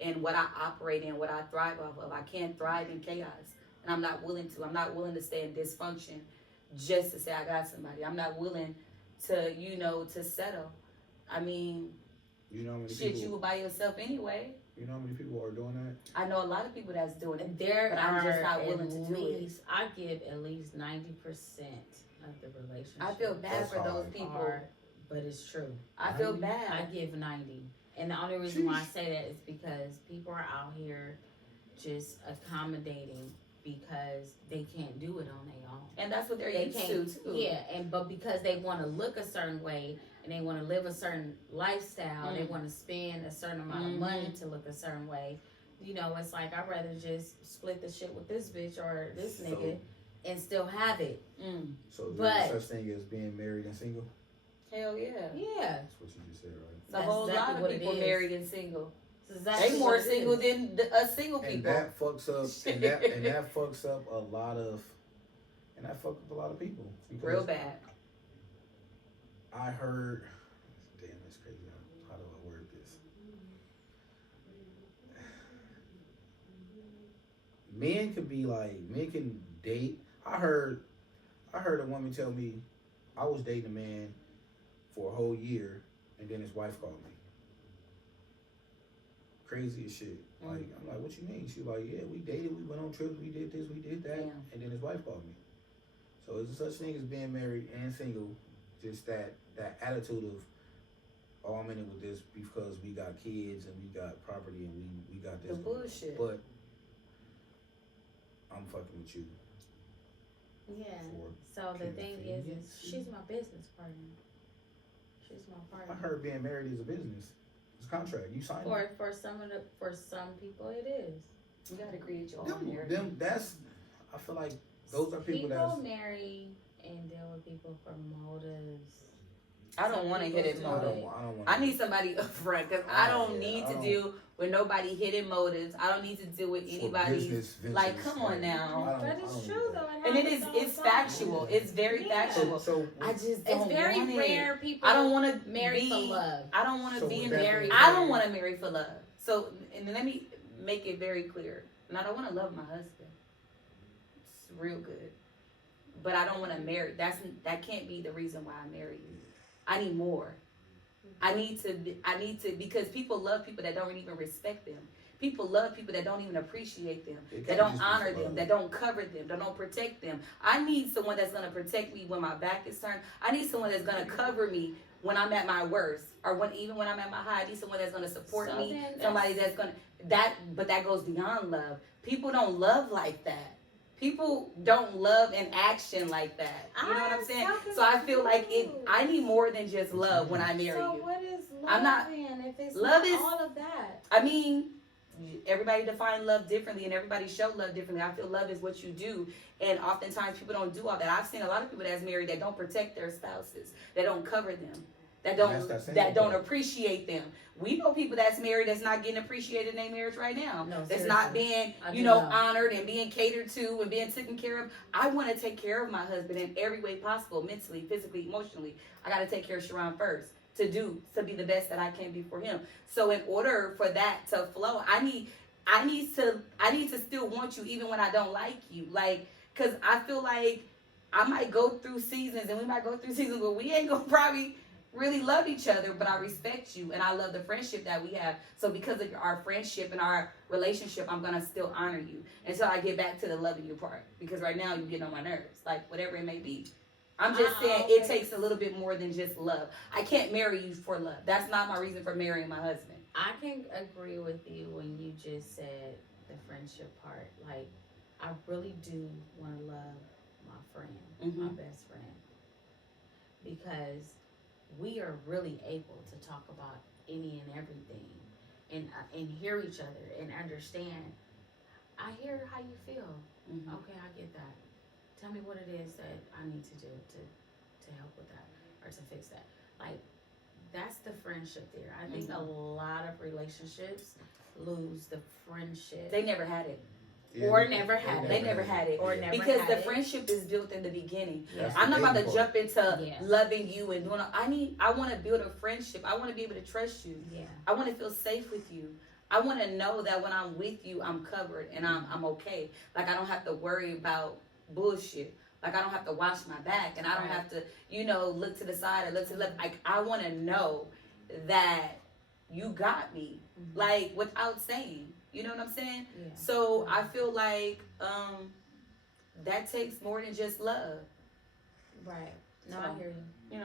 and what I operate in, what I thrive off of. I can't thrive in chaos. And I'm not willing to. I'm not willing to stay in dysfunction just to say I got somebody. I'm not willing to, to settle. I mean, you know how many shit, people, you were by yourself anyway. You know how many people are doing that? I know a lot of people that's doing it. But I'm just not willing to do it. I give at least 90% of the relationship. I feel bad for those people. But it's true. I feel bad. I give 90. And the only reason why I say that is because people are out here just accommodating because they can't do it on their own. And that's what they're used to too. Yeah, but because they want to look a certain way and they want to live a certain lifestyle, they want to spend a certain amount of money to look a certain way. You know, it's like I'd rather just split the shit with this bitch or this nigga and still have it. So there's such thing as being married and single? Hell yeah. Yeah. That's what you just said, right? It's a whole lot of people married and single. Exactly they more single than single people. And that fucks up. and that fucks up a lot of. And that fucks up a lot of people. Real bad. I heard. Damn, that's crazy. How do I word this? Men can date. I heard a woman tell me, I was dating a man for a whole year, and then his wife called me. Crazy as shit. Like, I'm like, what you mean? She like, yeah, we dated, we went on trips, we did this, we did that, and then his wife called me. So there's such thing as being married and single, just that attitude of, oh, I'm in it with this because we got kids and we got property and we got this. The bullshit. But I'm fucking with you. Yeah. So the thing is she's my business partner. She's my partner. I heard being married is a business. It's a contract. You sign it. For some people it is. You gotta create your own narrative. I feel like those are people marry and deal with people for motives. I don't want to hit it motive. I need somebody up front because I don't need to deal with nobody hidden motives. I don't need to deal with anybody. Like, come on now. That is true though. And it's factual. It's very factual. So I just don't want it. It's very rare people. I don't want to marry for love. I don't want to be married. I don't want to marry for love. So, and let me make it very clear. And I don't want to love my husband. It's real good. But I don't want to marry. That can't be the reason why I marry you. I need more. I need to, because people love people that don't even respect them. People love people that don't even appreciate them, that don't honor them, that don't cover them, that don't protect them. I need someone that's going to protect me when my back is turned. I need someone that's going to cover me when I'm at my worst, or even when I'm at my high. I need someone that's going to support me, somebody that's going to, but that goes beyond love. People don't love like that. People don't love in action like that. You know what I'm saying? So I feel like I need more than just love when I marry So you. what is love I'm not- then if it's love not is- all of that? I mean, everybody define love differently and everybody show love differently. I feel love is what you do, and oftentimes people don't do all that. I've seen a lot of people that's married that don't protect their spouses, that don't cover them, that don't appreciate them. We know people that's married that's not getting appreciated in their marriage right now. No, That's not being, honored and being catered to and being taken care of. I want to take care of my husband in every way possible, mentally, physically, emotionally. I got to take care of Sharon first to be the best that I can be for him. So in order for that to flow, I need to still want you even when I don't like you. Like, cause I feel like I might go through seasons and we might go through seasons where we ain't gonna probably really love each other, but I respect you and I love the friendship that we have. So because of our friendship and our relationship, I'm gonna still honor you until I get back to the loving you part. Because right now you get on my nerves, like whatever it may be. I'm just saying it takes a little bit more than just love. I can't marry you for love. That's not my reason for marrying my husband. I can agree with you when you just said the friendship part. Like, I really do want to love my friend, my best friend, because we are really able to talk about any and everything, and hear each other and understand. I hear how you feel. Okay, I get that. Tell me what it is that I need to do to help with that or to fix that. Like, that's the friendship there. I think a lot of relationships lose the friendship. They never had it. Or never had it. They never had it. Or never because had the it. friendship is built in the beginning. Yeah. I'm not about to jump into Yeah. loving you and doing. I want to build a friendship. I want to be able to trust you. Yeah. I want to feel safe with you. I want to know that when I'm with you, I'm covered and I'm okay. Like I don't have to worry about bullshit. Like I don't have to wash my back and I don't have to, look to the side or look to the left. Like I want to know that you got me, like without saying. You know what I'm saying? Yeah. So I feel like that takes more than just love. Right. No, So, I hear you.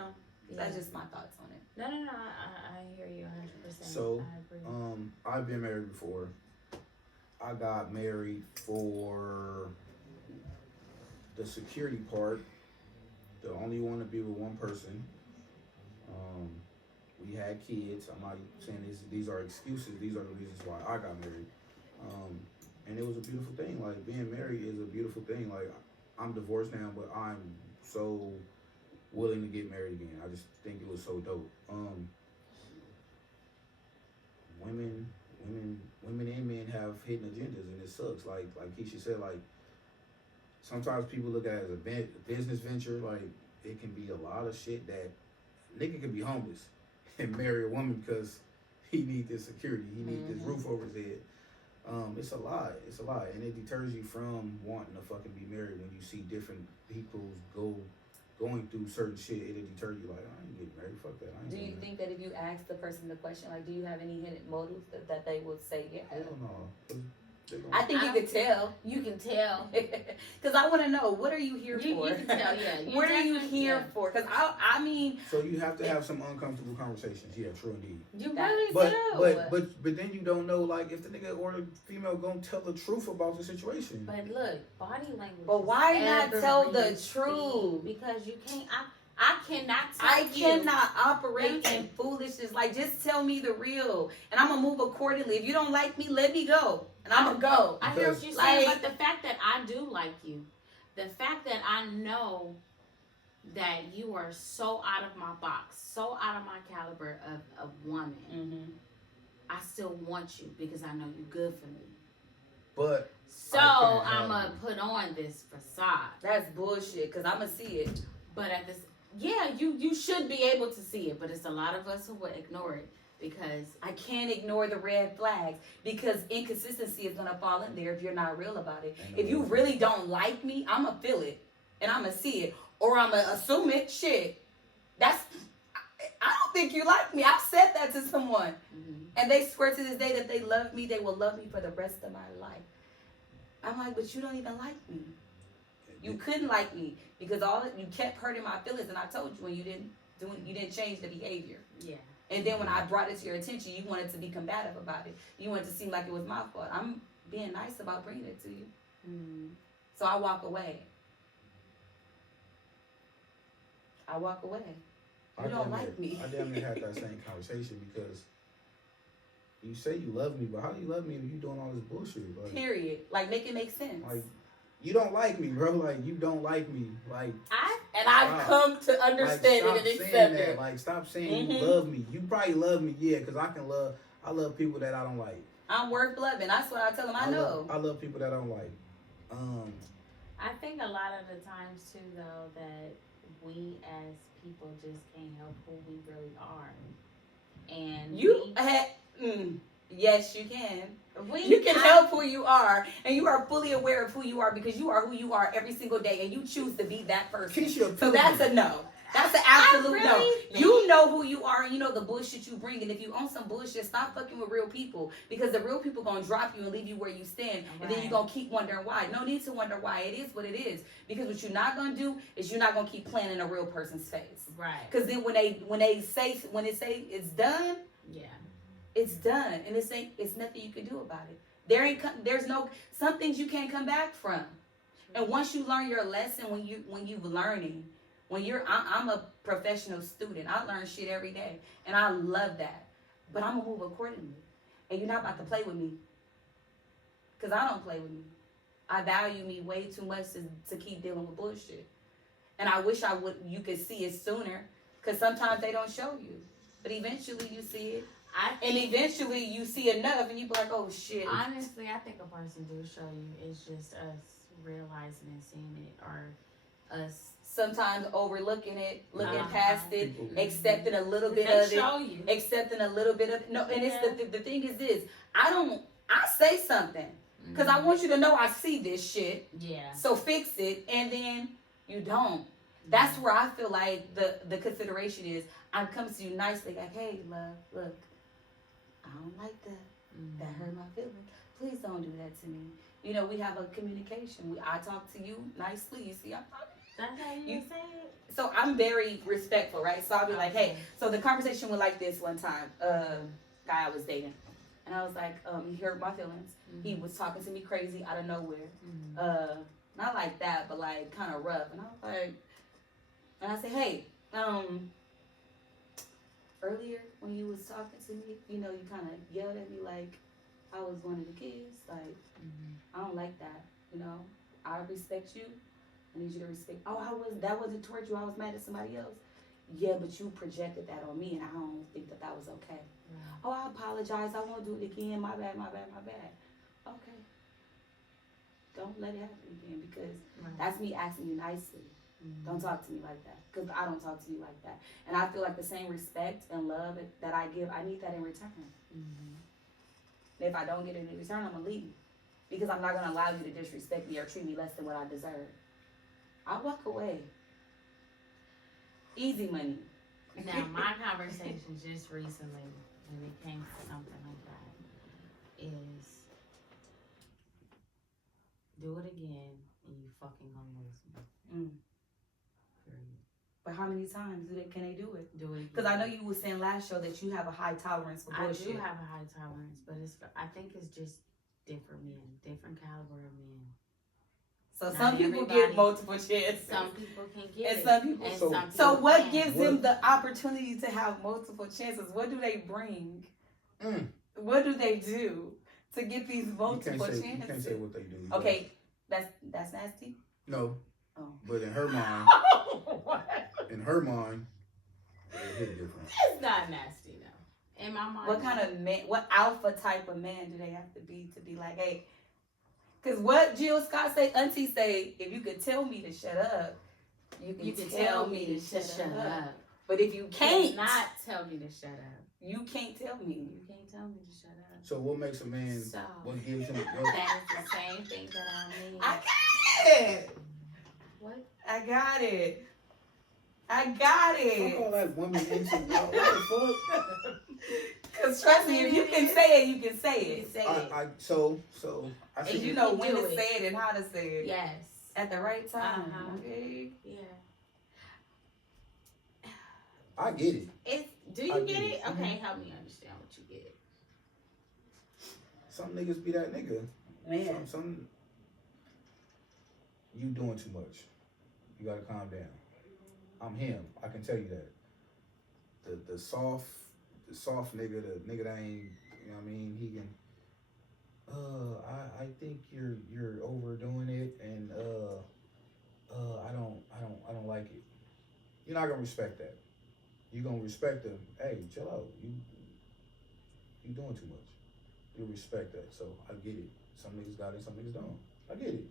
That's just my thoughts on it. No. I hear you 100%. So, I agree. I've been married before. I got married for the security part. The only one to be with one person. We had kids. I'm not saying these are excuses. These are the reasons why I got married. And it was a beautiful thing. Like being married is a beautiful thing. Like I'm divorced now, but I'm so willing to get married again. I just think it was so dope. Women and men have hidden agendas, and it sucks. Like Keisha said, like sometimes people look at it as a business venture. Like it can be a lot of shit that nigga can be homeless and marry a woman because he need this security, he need this roof over his head. It's a lot, and it deters you from wanting to fucking be married when you see different people going through certain shit. It'll deter you, like I ain't getting married, fuck that. Do you think that if you ask the person the question, like, do you have any hidden motives that they would say yes? I don't know. I think you could tell. You can tell. Because I want to know, what are you here for? You can tell, yeah. What are you here for? Because I mean. So you have to have some uncomfortable conversations. Yeah, true indeed. You really But do. but then you don't know, like, if the nigga or the female gonna tell the truth about the situation. But look, body language. But why is not tell the everything. truth? Because you can't. I cannot tell I you. cannot operate in foolishness. Like, just tell me the real, and I'm gonna move accordingly. If you don't like me, let me go, and I'm gonna go. I hear what you're saying, but the fact that I do like you, the fact that I know that you are so out of my box, so out of my caliber of woman, I still want you because I know you're good for me. But so I'm gonna put on this facade. That's bullshit. Cause I'm gonna see it. But at this, you should be able to see it. But it's a lot of us who will ignore it because I can't ignore the red flags because inconsistency is gonna fall in there if you're not real about it. If you really don't like me, I'm gonna feel it and I'm gonna see it, or I'm gonna assume it. Shit, I don't think you like me. I've said that to someone, and they swear to this day that they love me. They will love me for the rest of my life. I'm like, but you don't even like me. You couldn't like me because you kept hurting my feelings, and I told you when you didn't change the behavior. Yeah. And then when I brought it to your attention, you wanted to be combative about it. You wanted to seem like it was my fault. I'm being nice about bringing it to you. So I walk away. I walk away. You don't like me. I damn near had that same conversation because you say you love me, but how do you love me if you doing all this bullshit? Like, period. Like, make it make sense. Like, you don't like me, bro. Like, you don't like me. Like, I've come to understand it and accept it. Like, stop saying you love me. You probably love me, yeah, because I love people that I don't like. I'm worth loving. That's what I tell them. I know. I love people that I don't like. I think a lot of the times too, though, that we as people just can't help who we really are, and yes, you can. You can help who you are, and you are fully aware of who you are because you are who you are every single day, and you choose to be that person. So that's a no. That's an absolute no. You know who you are, and you know the bullshit you bring. And if you own some bullshit, stop fucking with real people, because the real people gonna drop you and leave you where you stand, and then you gonna keep wondering why. No need to wonder why. It is what it is. Because what you're not gonna do is you're not gonna keep playing in a real person's face. Right. Because then when they say it's done, yeah, it's done, and it's nothing you can do about it. There's some things you can't come back from. And once you learn your lesson, when you've learning. I'm a professional student. I learn shit every day, and I love that. But I'm gonna move accordingly, and you're not about to play with me, cause I don't play with me. I value me way too much to keep dealing with bullshit, and I wish you could see it sooner, cause sometimes they don't show you, but eventually you see it, and eventually you see enough, and you be like, oh shit. Honestly, I think a person do show you. It's just us realizing and seeing it, or us sometimes overlooking it, looking past it, accepting a little bit of it, accepting a little bit of it. No, and it's the thing is this: I say something because I want you to know I see this shit. Yeah. So fix it, and then you don't. That's where I feel like the consideration is. I'm coming to you nicely, like, hey, love, look, I don't like that. That hurt my feelings. Please don't do that to me. You know, we have a communication. I talk to you nicely. You see, I'm talking. That's how you say it? So I'm very respectful, right? So I'll be like, hey, so the conversation went like this one time. Guy I was dating. And I was like, he hurt my feelings. He was talking to me crazy out of nowhere. Not like that, but like kind of rough. And I was like, and I said, hey, earlier when you was talking to me, you know, you kind of yelled at me like I was one of the kids. Like, I don't like that, you know. I respect you. I need you to respect. That wasn't towards you. I was mad at somebody else. Yeah, but you projected that on me, and I don't think that was okay. Oh, I apologize. I won't do it again. My bad. Okay. Don't let it happen again, because that's me asking you nicely. Don't talk to me like that, because I don't talk to you like that. And I feel like the same respect and love that I give, I need that in return. And if I don't get it in return, I'm going to leave, because I'm not going to allow you to disrespect me or treat me less than what I deserve. I'll walk away. Easy money. Now, my conversation just recently, when it came to something like that, is do it again and you fucking gonna lose me. Period. But how many times can they do it? Do it. Because I know you were saying last show that you have a high tolerance for bullshit. I do have a high tolerance, but I think it's just different men, different caliber of men. So some people get multiple chances. Some people can get it. Some people. So what gives them the opportunity to have multiple chances? What do they bring? What do they do to get these multiple chances? You can't say what they do. Okay, that's nasty. No. Oh. But in her mind, it hit different. It's not nasty though. In my mind. What kind of man? What alpha type of man do they have to be like, hey? Because what Jill Scott say, Auntie say, if you could tell me to shut up, you can tell me to shut up. But if you can't not tell me to shut up, you can't tell me. You can't tell me to shut up. So what makes a man? What gives him? That is the same thing that I mean. I got it. What? I got it. Fuck all that women into what the fuck? Because trust me, if you can say it, you can say it. So I and you know when to say it and how to say it. Yes. At the right time. Okay. Yeah. I get it. Do you get it? Okay, help me understand what you get. Some niggas be that nigga. Man. you doing too much. You gotta calm down. I'm him. I can tell you that. The soft nigga, the nigga that ain't, you know what I mean? He can. I think you're overdoing it, and I don't like it. You're not gonna respect that. You're gonna respect them. Hey, chill out. You doing too much. You respect that. So I get it. Some niggas got it, some niggas don't. I get it.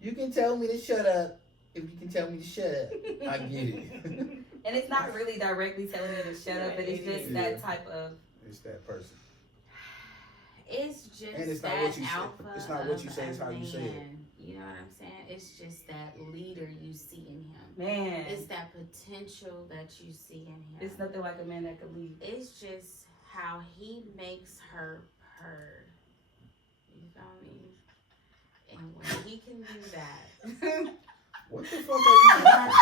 You can tell me to shut up if you can tell me to shut up. I get it. And it's not really directly telling you to shut up, but it's just that type of. It's that person. It's just And it's not that what you say. alpha. It's not what you say. It's of how a you say it. man. You know what I'm saying? It's just that leader you see in him. Man. It's that potential that you see in him. It's nothing like a man that could lead. It's just how he makes her purr. You feel me? And when he can do that. What the fuck are you doing?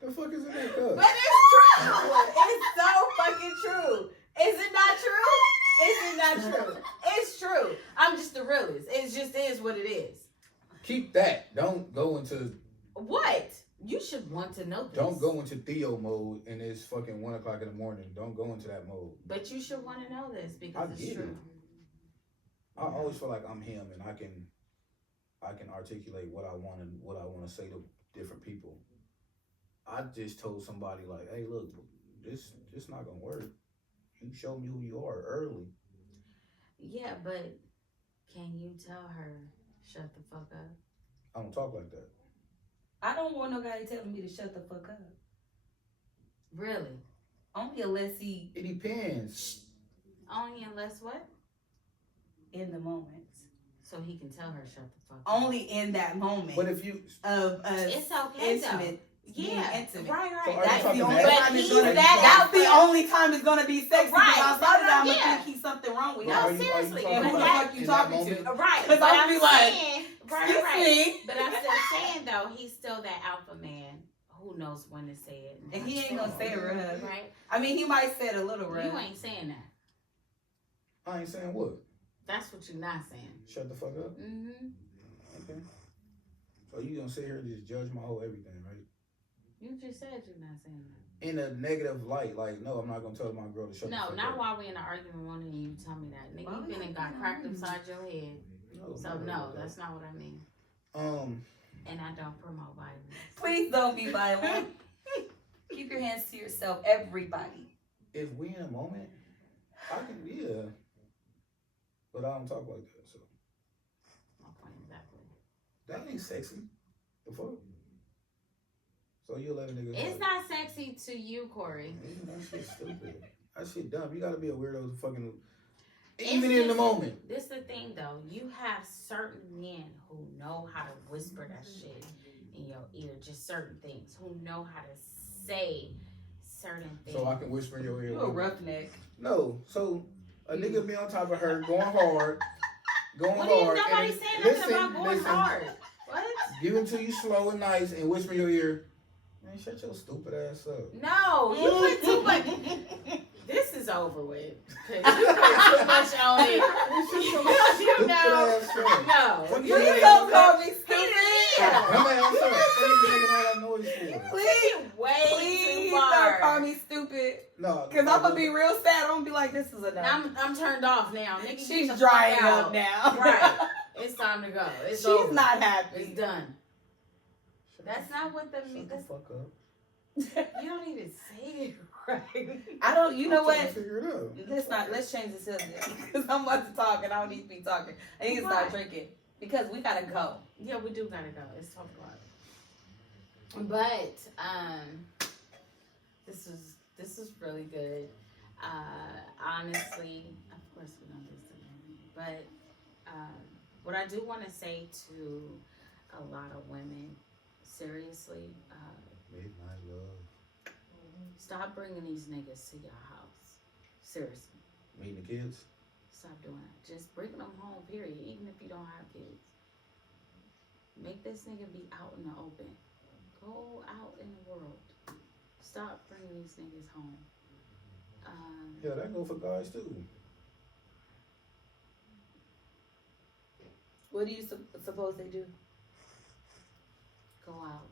The fuck is in that cup? But it's true. It's so fucking true. Is it not true? Is it not true? It's true. I'm just the realest. It just is what it is. Keep that. Don't go into. What? You should want to know this. Don't go into Theo mode and it's fucking 1 o'clock in the morning. Don't go into that mode. But you should want to know this because it's get true. it. I always feel like I'm him and I can articulate what I want to say to different people. I just told somebody like, hey, look, this not gonna work. You show me who you are early. Yeah, but can you tell her shut the fuck up? I don't talk like that. I don't want nobody telling me to shut the fuck up. Really? Only unless he. It depends. Only unless what? In the moment. So he can tell her shut the fuck up. Only in that moment. But if you of it's okay intimate. Yeah, intimate. right. So are you That's talking the only that? time it's But gonna he's be. that That's the only time it's gonna be sexy. Right. Because outside of that, I'm Yeah. gonna think he's something wrong with No, you. are you seriously. talking And who the about fuck you in that talking moment? to? Right. Because But I'm I'm be like, saying, excuse right. me. But I'm still saying though, he's still that alpha man who knows when to say it. And he ain't gonna say it rough. Right. I mean, he might say it a little rough. You ain't saying that. I ain't saying what. That's what you're not saying. Shut the fuck up. Mm-hmm. Okay. So you gonna sit here and just judge my whole everything, right? You just said you're not saying that. In a negative light, like no, I'm not gonna tell my girl to shut the No, fuck not up. while we in an argument one and you tell me that. Nigga, you been and got cracked upside your head. So no, that's not what I mean. And I don't promote violence. Please don't be violent. Keep your hands to yourself, everybody. If we in a moment, I can, yeah. But I don't talk like that, so. My point exactly. That ain't sexy. The fuck? So you let a nigga It's not sexy to you, Corey. That shit stupid. That shit dumb. You gotta be a weirdo to fucking, It's even in the just- moment. This the thing though. You have certain men who know how to whisper that shit in your ear. Just certain things. Who know how to say certain things. So I can whisper in your ear. You a roughneck. No, so a nigga be on top of her, going hard, What do you? hard. Nobody's and saying nothing about going listen, hard. What? Give it to you slow and nice and whisper in your ear. Man, shut your stupid ass up. No, you put too much. This is over with. 'Cause you put too much on it. You know. No. What You you mean? don't call me He stupid. did. Come on, I'm sorry. What you making all that noise for? Please, Way please too don't far. call me stupid. No. Because I'm going to be real sad. I'm going to be like, this is enough. I'm turned off now. Nigga, get She's the drying fuck out. up now. Right. It's time to go. It's She's over. not happy. It's done. That's not what the. Shut the fuck up. You don't even say it right. I don't, you know I'm trying what? to figure it out. Let's change the subject. Because I'm about to talk and I don't need to be talking. I need to start drinking. Because we got to go. Yeah, we do gotta go. It's 12 o'clock. But this is really good. Honestly, of course we don't listen. But what I do want to say to a lot of women, seriously, Midnight love. stop bringing these niggas to your house. Seriously, Meeting the kids. stop doing it. Just bring them home. Period. Even if you don't have kids, make this nigga be out in the open. Go out in the world. Stop bringing these niggas home. Yeah, that go for guys too. What do you suppose they do? Go out.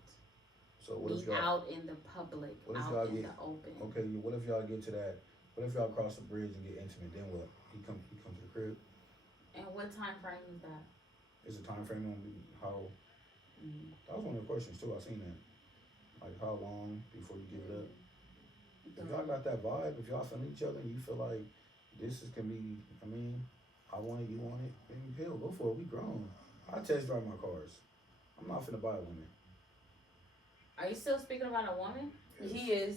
So what if Be y'all out in the public, what if out y'all in get- the open. okay? What if y'all get to that? What if y'all cross the bridge and get intimate? Then what? He come to the crib. And what time frame is that? Is a time frame on how? Mm-hmm. That was one of the questions too. I seen that. Like how long before you give it up? If y'all got that vibe, if y'all feeling each other, and you feel like this is can be. I mean, I want it, you want it, then hell, go for it. We grown. I test drive my cars. I'm not finna buy a woman. Are you still speaking about a woman? He is.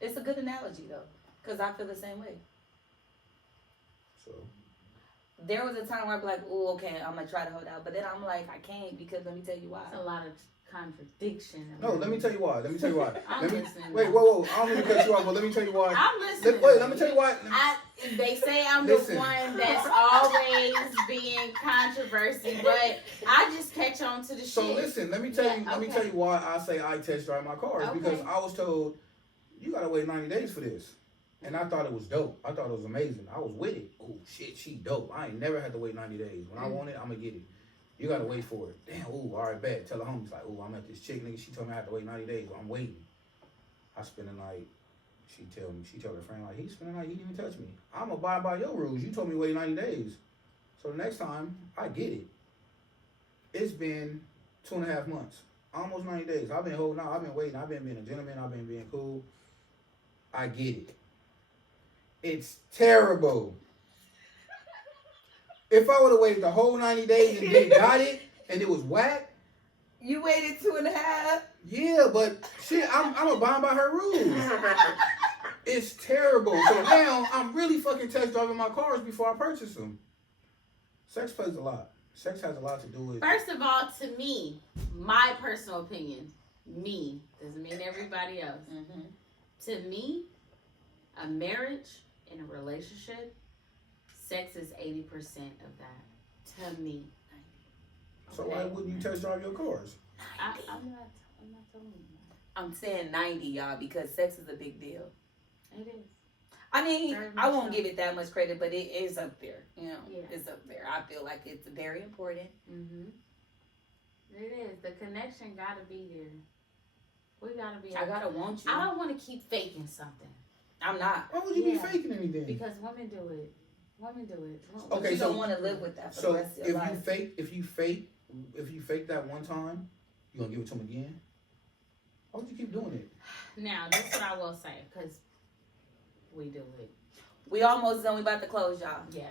It's a good analogy though, because I feel the same way. So There was a time where I'm like, oh, okay, I'm gonna try to hold out, but then I'm like, I can't because let me tell you why. That's a lot of contradiction. no, let me tell you why. I'm Let me, listening. wait, whoa. I don't mean to cut you off, but let me tell you why. I'm listening. Let me tell you why. They say I'm Listen. the one that's always being controversy, but I just catch on to the So shit. listen, let me tell you. Yeah, Let me okay. tell you why I say I test drive my cars Okay. because I was told you gotta wait 90 days for this, and I thought it was dope. I thought it was amazing. I was with it. Oh shit, she dope. I ain't never had to wait 90 days. When I want it, I'm gonna get it. You gotta wait for it. Damn. Ooh, all right, bet. Tell the homies like, ooh, I'm at this chick, nigga. She told me I have to wait 90 days. I'm waiting. I spend the night. She tell her friend like, he spent the night. He didn't even touch me. I'm abide by your rules. You told me wait 90 days. So the next time I get it. It's been 2.5 months, almost 90 days. I've been holding out. I've been waiting. I've been being a gentleman. I've been being cool. I get it. It's terrible. If I would have waited the whole 90 days and then got it and it was whack, You waited 2.5. yeah, but shit, I'm abiding by her rules. It's terrible. So now I'm really fucking test driving my cars before I purchase them. Sex plays a lot. Sex has a lot to do with. First of all, to me, my personal opinion, me, doesn't mean everybody else. Mm-hmm. To me, a marriage and a relationship, sex is 80% of that. To me. So why wouldn't you test drive your cars? I'm not telling you. I'm saying 90, y'all, because sex is a big deal. It is. I mean, Very much I won't so. give it that much credit, but it is up there. You know, Yeah. it's up there. I feel like it's very important. Mm-hmm. It is. The connection gotta be there. We gotta be. I gotta want you. I don't want to keep faking something I'm not. Why would you be Yeah. faking anything? because women do it. Women do it. But Okay, you so- don't want to live with that for So the rest of if your life. you fake that one time, you gonna give it to him again? Why would you keep doing it? Now, this is what I will say, because we do it. We almost done. We about to close, y'all. Yeah.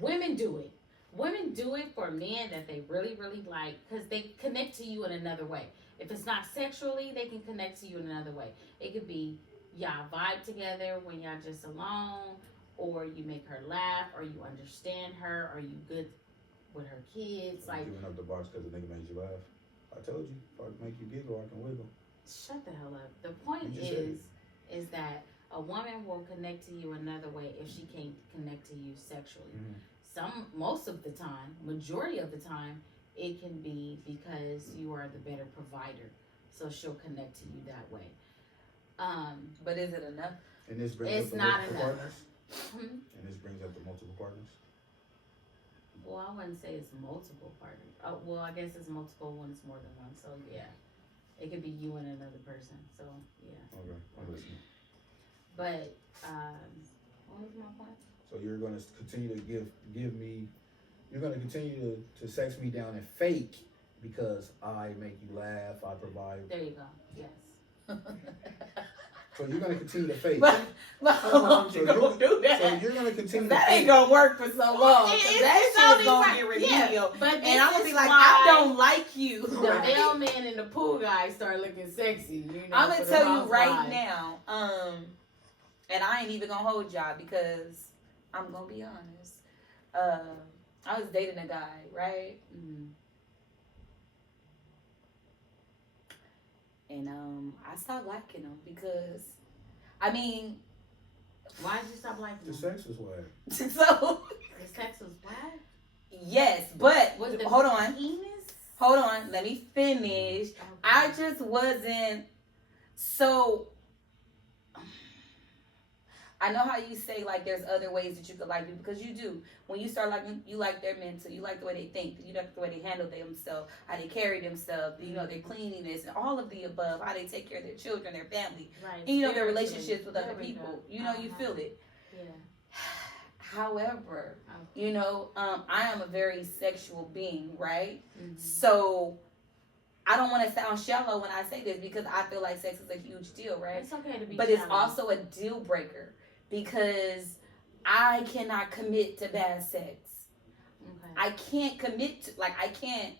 Women do it. Women do it for men that they really, really like, because they connect to you in another way. If it's not sexually, they can connect to you in another way. It could be y'all vibe together when y'all just alone, or you make her laugh, or you understand her, or you good with her kids. I'm Like, giving up the box because the nigga made you laugh. I told you, if I make you giggle, I can wiggle. shut the hell up. The point You just said is that a woman will connect to you another way if she can't connect to you sexually. Most of the time, majority of the time, it can be because you are the better provider. So she'll connect to you that way. But is it enough? And this brings It's up the not multiple enough. partners. Hmm? And this brings up the multiple partners. Well, I wouldn't say it's multiple partners. Oh, well, I guess it's multiple when it's more than one. So yeah, it could be you and another person. So yeah. Okay, I'm listening. But what was my point? So you're gonna continue to give me. You're gonna continue to sex me down and fake because I make you laugh. I provide. There you go. Yes. So you're gonna continue to fake. But how long So you you're- gonna do that? So you're gonna continue. That to ain't fake. gonna work for so long. 'Cause It's that shit's only gonna right. get Yeah, remedial. but And this I'm gonna be is like, why I don't like you. The Right? mailman and the pool guy start looking sexy. You know, I'm for gonna the tell you wrong right vibe. now, and I ain't even gonna hold y'all because I'm gonna be honest. I was dating a guy, right? Mhm. And I stopped liking him because, I mean, Why did you stop liking The him? sex was whack. so The sex was what? yes, but Was the hold on, penis? let me finish. Okay. I just wasn't so. I know how you say like there's other ways that you could like people, because you do. When you start liking, you like their mental, you like the way they think, you like the way they handle themselves, how they carry themselves, you know, their cleanliness and all of the above, how they take care of their children, their family, Right. and you know their relationships with other people. You know, you feel it. Yeah. However, Okay. you know, I am a very sexual being, right? Mm-hmm. So I don't want to sound shallow when I say this, because I feel like sex is a huge deal, right? It's okay to be But it's shallow. also a deal breaker, because I cannot commit to bad sex. Okay. I can't commit to, like, I can't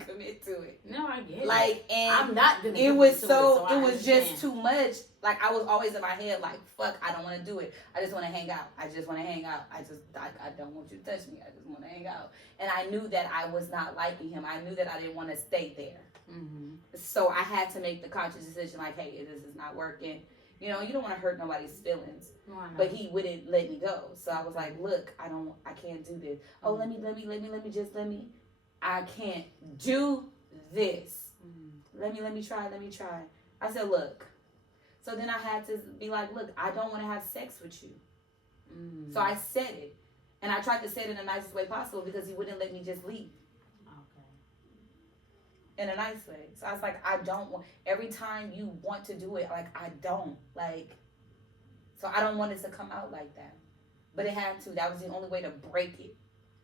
commit to it. No, I get it. Like, and I'm not gonna. it was so it was just too much. Like, I was always in my head like, fuck, I don't want to do it. I just want to hang out. I don't want you to touch me. I just want to hang out. And I knew that I was not liking him. I knew that I didn't want to stay there. Mm-hmm. So I had to make the conscious decision, like, hey, this is not working. You know, you don't want to hurt nobody's feelings. No, But he wouldn't let me go. So I was like, look, I can't do this. Oh, let me. I can't do this. Mm-hmm. Let me try. I said, look. So then I had to be like, look, I don't want to have sex with you. Mm-hmm. So I said it. And I tried to say it in the nicest way possible, because he wouldn't let me just leave. Okay. In a nice way. So I was like, I don't want, every time you want to do it, like, I don't. Like, so I don't want it to come out like that. But it had to. That was the only way to break it.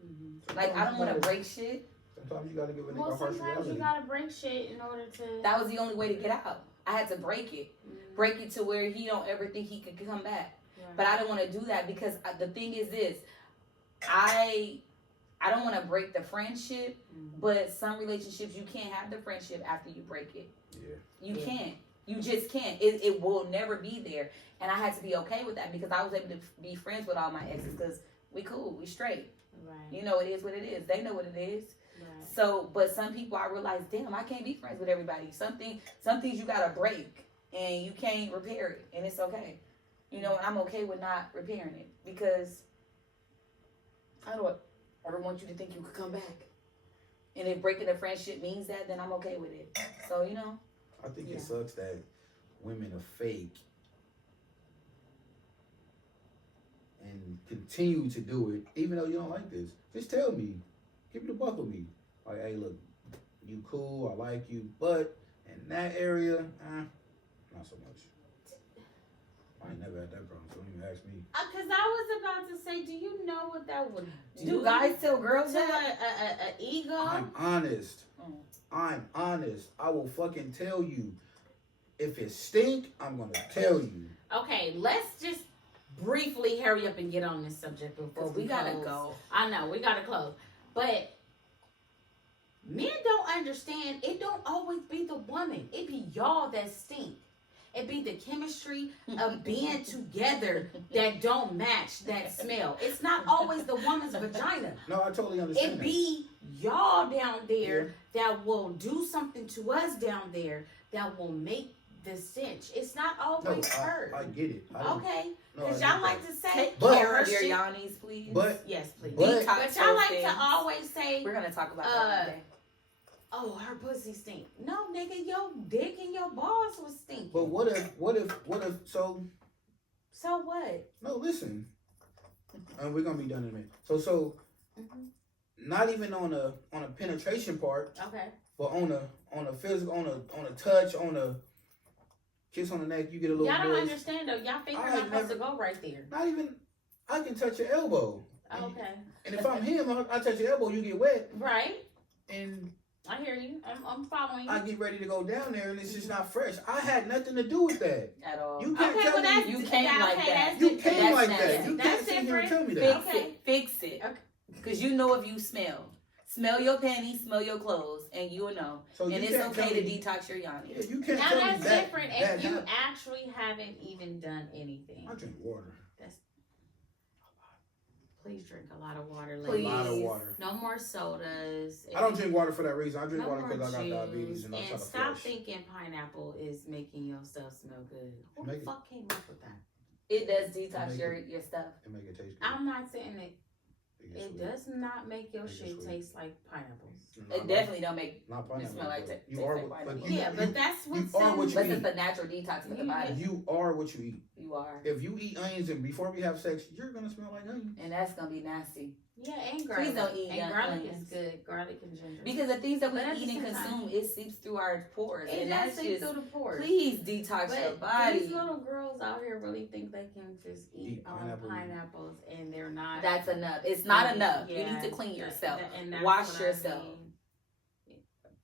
Mm-hmm. Like, I don't want to break shit. Sometimes you gotta give a nigga Well, a harsh sometimes reality. you gotta break shit in order to. That was the only way to get out. I had to break it. Mm-hmm. Break it to where he don't ever think he could come back. Right. But I didn't want to do that, because the thing is this. I don't want to break the friendship, Mm-hmm. but some relationships you can't have the friendship after you break it. Yeah. You Yeah. can't. You just can't. It will never be there. And I had to be okay with that, because I was able to be friends with all my exes, because we cool, we straight. Right. You know, it is what it is. They know what it is. Right. So, but some people, I realized, damn, I can't be friends with everybody. Some things you gotta break, and you can't repair it, and it's okay. You know, and I'm okay with not repairing it, because I don't ever want you to think you could come back. And if breaking a friendship means that, then I'm okay with it. So, you know. I think Yeah. it sucks that women are fake and continue to do it, even though you don't like this. Just tell me. Keep it a buck with me. Like, hey, look, you cool, I like you, but in that area, not so much. I ain't never had that problem, so don't even ask me. Because I was about to say, do you know what that would do? Do guys tell girls to that? a ego? I'm honest. Mm. I'm honest. I will fucking tell you. If it stink, I'm gonna tell you. Okay, let's just briefly hurry up and get on this subject before Because we gotta close. go. I know, we gotta close. But men don't understand, it don't always be the woman. It be y'all that stink. It be the chemistry of being together that don't match that smell. It's not always the woman's vagina. No, I totally understand It that. be y'all down there that will do something to us down there that will make the stench. It's not always her. I get it. I don't- Okay, no, I because get y'all that. like to say, Take But- care of her your shit- yannis, please. But Yes, please. But- Detox But y'all like those to things. always say, We're gonna talk about that one day. oh, her pussy stink. No, nigga, your dick and your balls was stinking. But what if so So what? no, listen. And we're gonna be done in a minute. So Mhm. not even on a penetration part, Okay. but on a physical, on a touch, on a kiss on the neck, you get a little Y'all don't moist. understand though. Y'all finger I not supposed never- to go right there. Not even I can touch your elbow. Okay. And if I'm him, I touch your elbow, you get wet, Right. and I hear you. I'm following you. I get ready to go down there, and it's just not fresh. I had nothing to do with that. At all. You can't Okay, tell well me that's you came like that. That's you different. came like That's that. nasty. You That's can't sit here and tell me different. that. Fix Okay. it. Okay. Because you know if you smell. Smell your panties, smell your clothes, and you'll know. So And you it's can't okay tell to me- detox your yanni. Yeah, you can't Now tell me that's that. different that if you happened. actually haven't even done anything. I drink water. Please drink a lot of water, A ladies. lot of water. No more sodas. I don't drink water for that reason. I drink No water more because I got juice. diabetes and I'm And trying to stop flush. thinking pineapple is making your stuff smell good. Who Make the it- fuck came up with that? It does detox Make your stuff. And make it taste good. I'm not saying it. gets It sweet. does not make your Make it shit sweet. taste like pineapples. It definitely don't make Not pineapple. smell like but it. you Tastes are like what, pineapple. but you, Yeah, but that's what's are what in. you But eat. it's the natural detox of the body. You are what you eat. You are. If you eat onions and before we have sex, you're gonna smell like onions. And that's gonna be nasty. Yeah, and garlic. Please don't eat and garlic onions. is good. Garlic and ginger. Because the things that we But at eat the and same consume, time, it seeps through our pores. it And does that's seep just, through the pores. please detox your But body. these little girls out here really think they can just eat pineapple. pineapples, and they're not. That's enough. It's not enough. Yeah, You need to clean yourself. and that's Wash what I yourself. mean.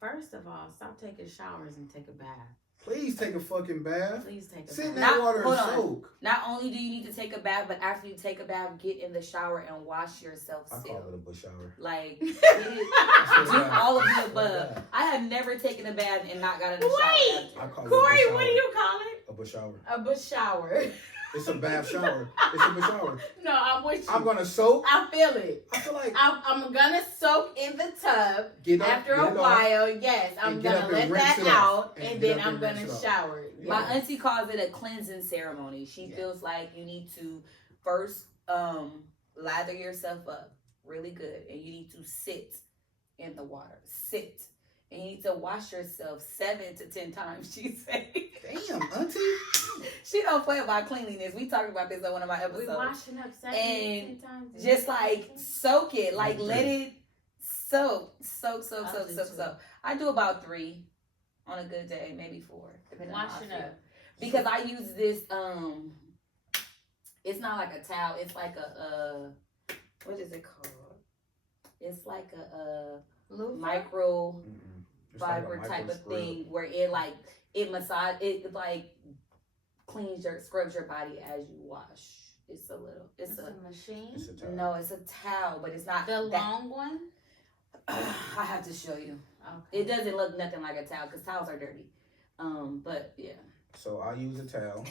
First of all, stop taking showers and take a bath. Please take a fucking bath. Please take a Sit in bath. that Not- water and hold on. soak. Not only do you need to take a bath, but after you take a bath, get in the shower and wash yourself I still. call it a bush shower. Like, I do swear to God. all of the I swear to above. God. I have never taken a bath and not got in the shower Wait! I call Corey, it a bush what do shower. you call it? A bush shower. A bush shower. It's a bath shower. It's a bush shower. No, I'm with you. I'm gonna soak. I feel it. I feel like I'm gonna soak in the tub. get up, After get a it off. while, yes, I'm And get gonna up and let rinse that it off. out, And and get then up I'm and gonna rinse it off. shower. My Yes. auntie calls it a cleansing ceremony. She Yeah. feels like you need to first lather yourself up really good, and you need to sit in the water. Sit. And you need to wash yourself 7 to 10 times, she said. Damn, auntie. She don't play about cleanliness. We talked about this on one of my We episodes. washing up 7 And 10 times. Just like soak it. Like Okay. let it soak. I'll do 2. I do about 3 on a good day, maybe 4, depending on how I Washing feel. up. Because I use this it's not like a towel, it's like a what is it called? It's like a Loofah? micro Mm-mm. It's like a fiber micro type of scrub. thing where it massage it like scrubs your body as you wash. It's a machine. It's a towel. no, it's a towel, but it's not The that. long one. I have to show you. Okay. It doesn't look nothing like a towel because towels are dirty. But yeah. So I use a towel.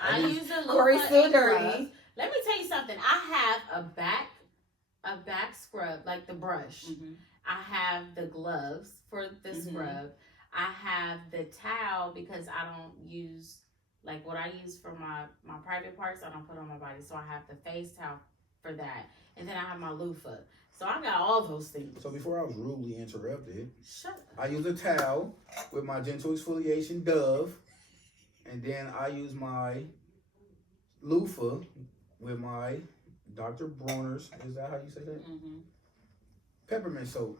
I use a loofah. Corey's still and dirty. gloves. Let me tell you something. I have a back scrub, like the brush. Mm-hmm. I have the gloves for the Mhm. scrub. I have the towel because I don't use, like what I use for my private parts, I don't put on my body. So I have the face towel for that. And then I have my loofah. So I got all those things. So before I was rudely interrupted, Shut up. I use a towel with my gentle exfoliation Dove, and then I use my loofah with my Dr. Bronner's. Is that how you say that? Mm-hmm. Peppermint soap,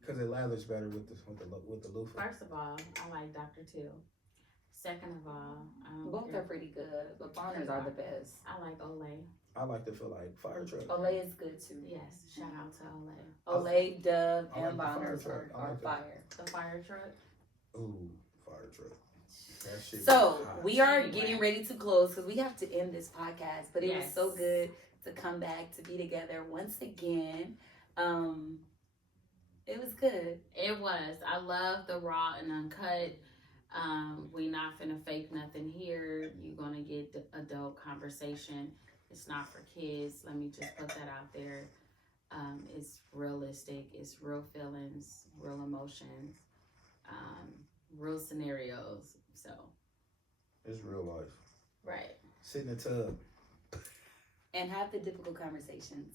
because it lathers better with the loofah. First of all, I like Dr. Till. Second of all, I don't Both care. are pretty good, but Bonners are the best. I like Olay. I like to feel like fire truck. Olay is good too. Yes, shout out to Olay. Olay, Dove, I like and the fire Bonners truck. I are like that. fire. The fire truck. Ooh, fire truck. That shit So was hot. we are Anyway. getting ready to close because we have to end this podcast. But it was Yes. so good to come back to be together once again. It was good. It was. I love the raw and uncut. We not finna fake nothing here. You're gonna get the adult conversation. It's not for kids. Let me just put that out there. It's realistic. It's real feelings, real emotions, real scenarios. So, It's real life. right. Sit in the tub. And have the difficult conversations.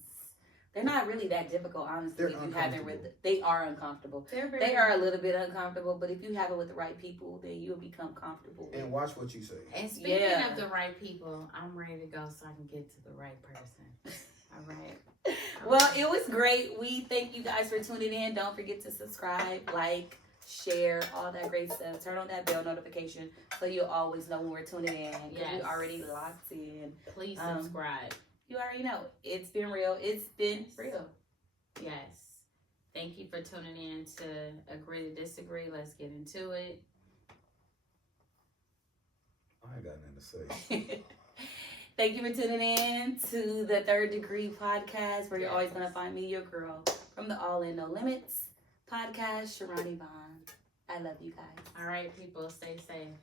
They're not really that difficult, honestly. They're if you haven't uncomfortable. they are uncomfortable. They are a little bit uncomfortable, but if you have it with the right people, then you'll become comfortable with And watch what you say. And speaking Yeah. of the right people, I'm ready to go so I can get to the right person. All right. Well, it was great. We thank you guys for tuning in. Don't forget to subscribe, like, share, all that great stuff. Turn on that bell notification so you'll always know when we're tuning in. Because we Yes. already locked in. Please Um, subscribe. You already know. It's been real. It's been real. Yes. Thank you for tuning in to Agree to Disagree. Let's get into it. I ain't got nothing to say. Thank you for tuning in to the Third Degree podcast, where you're always Yes. going to find me, your girl, from the All In No Limits podcast, Sharani Bond. I love you guys. All right, people, stay safe.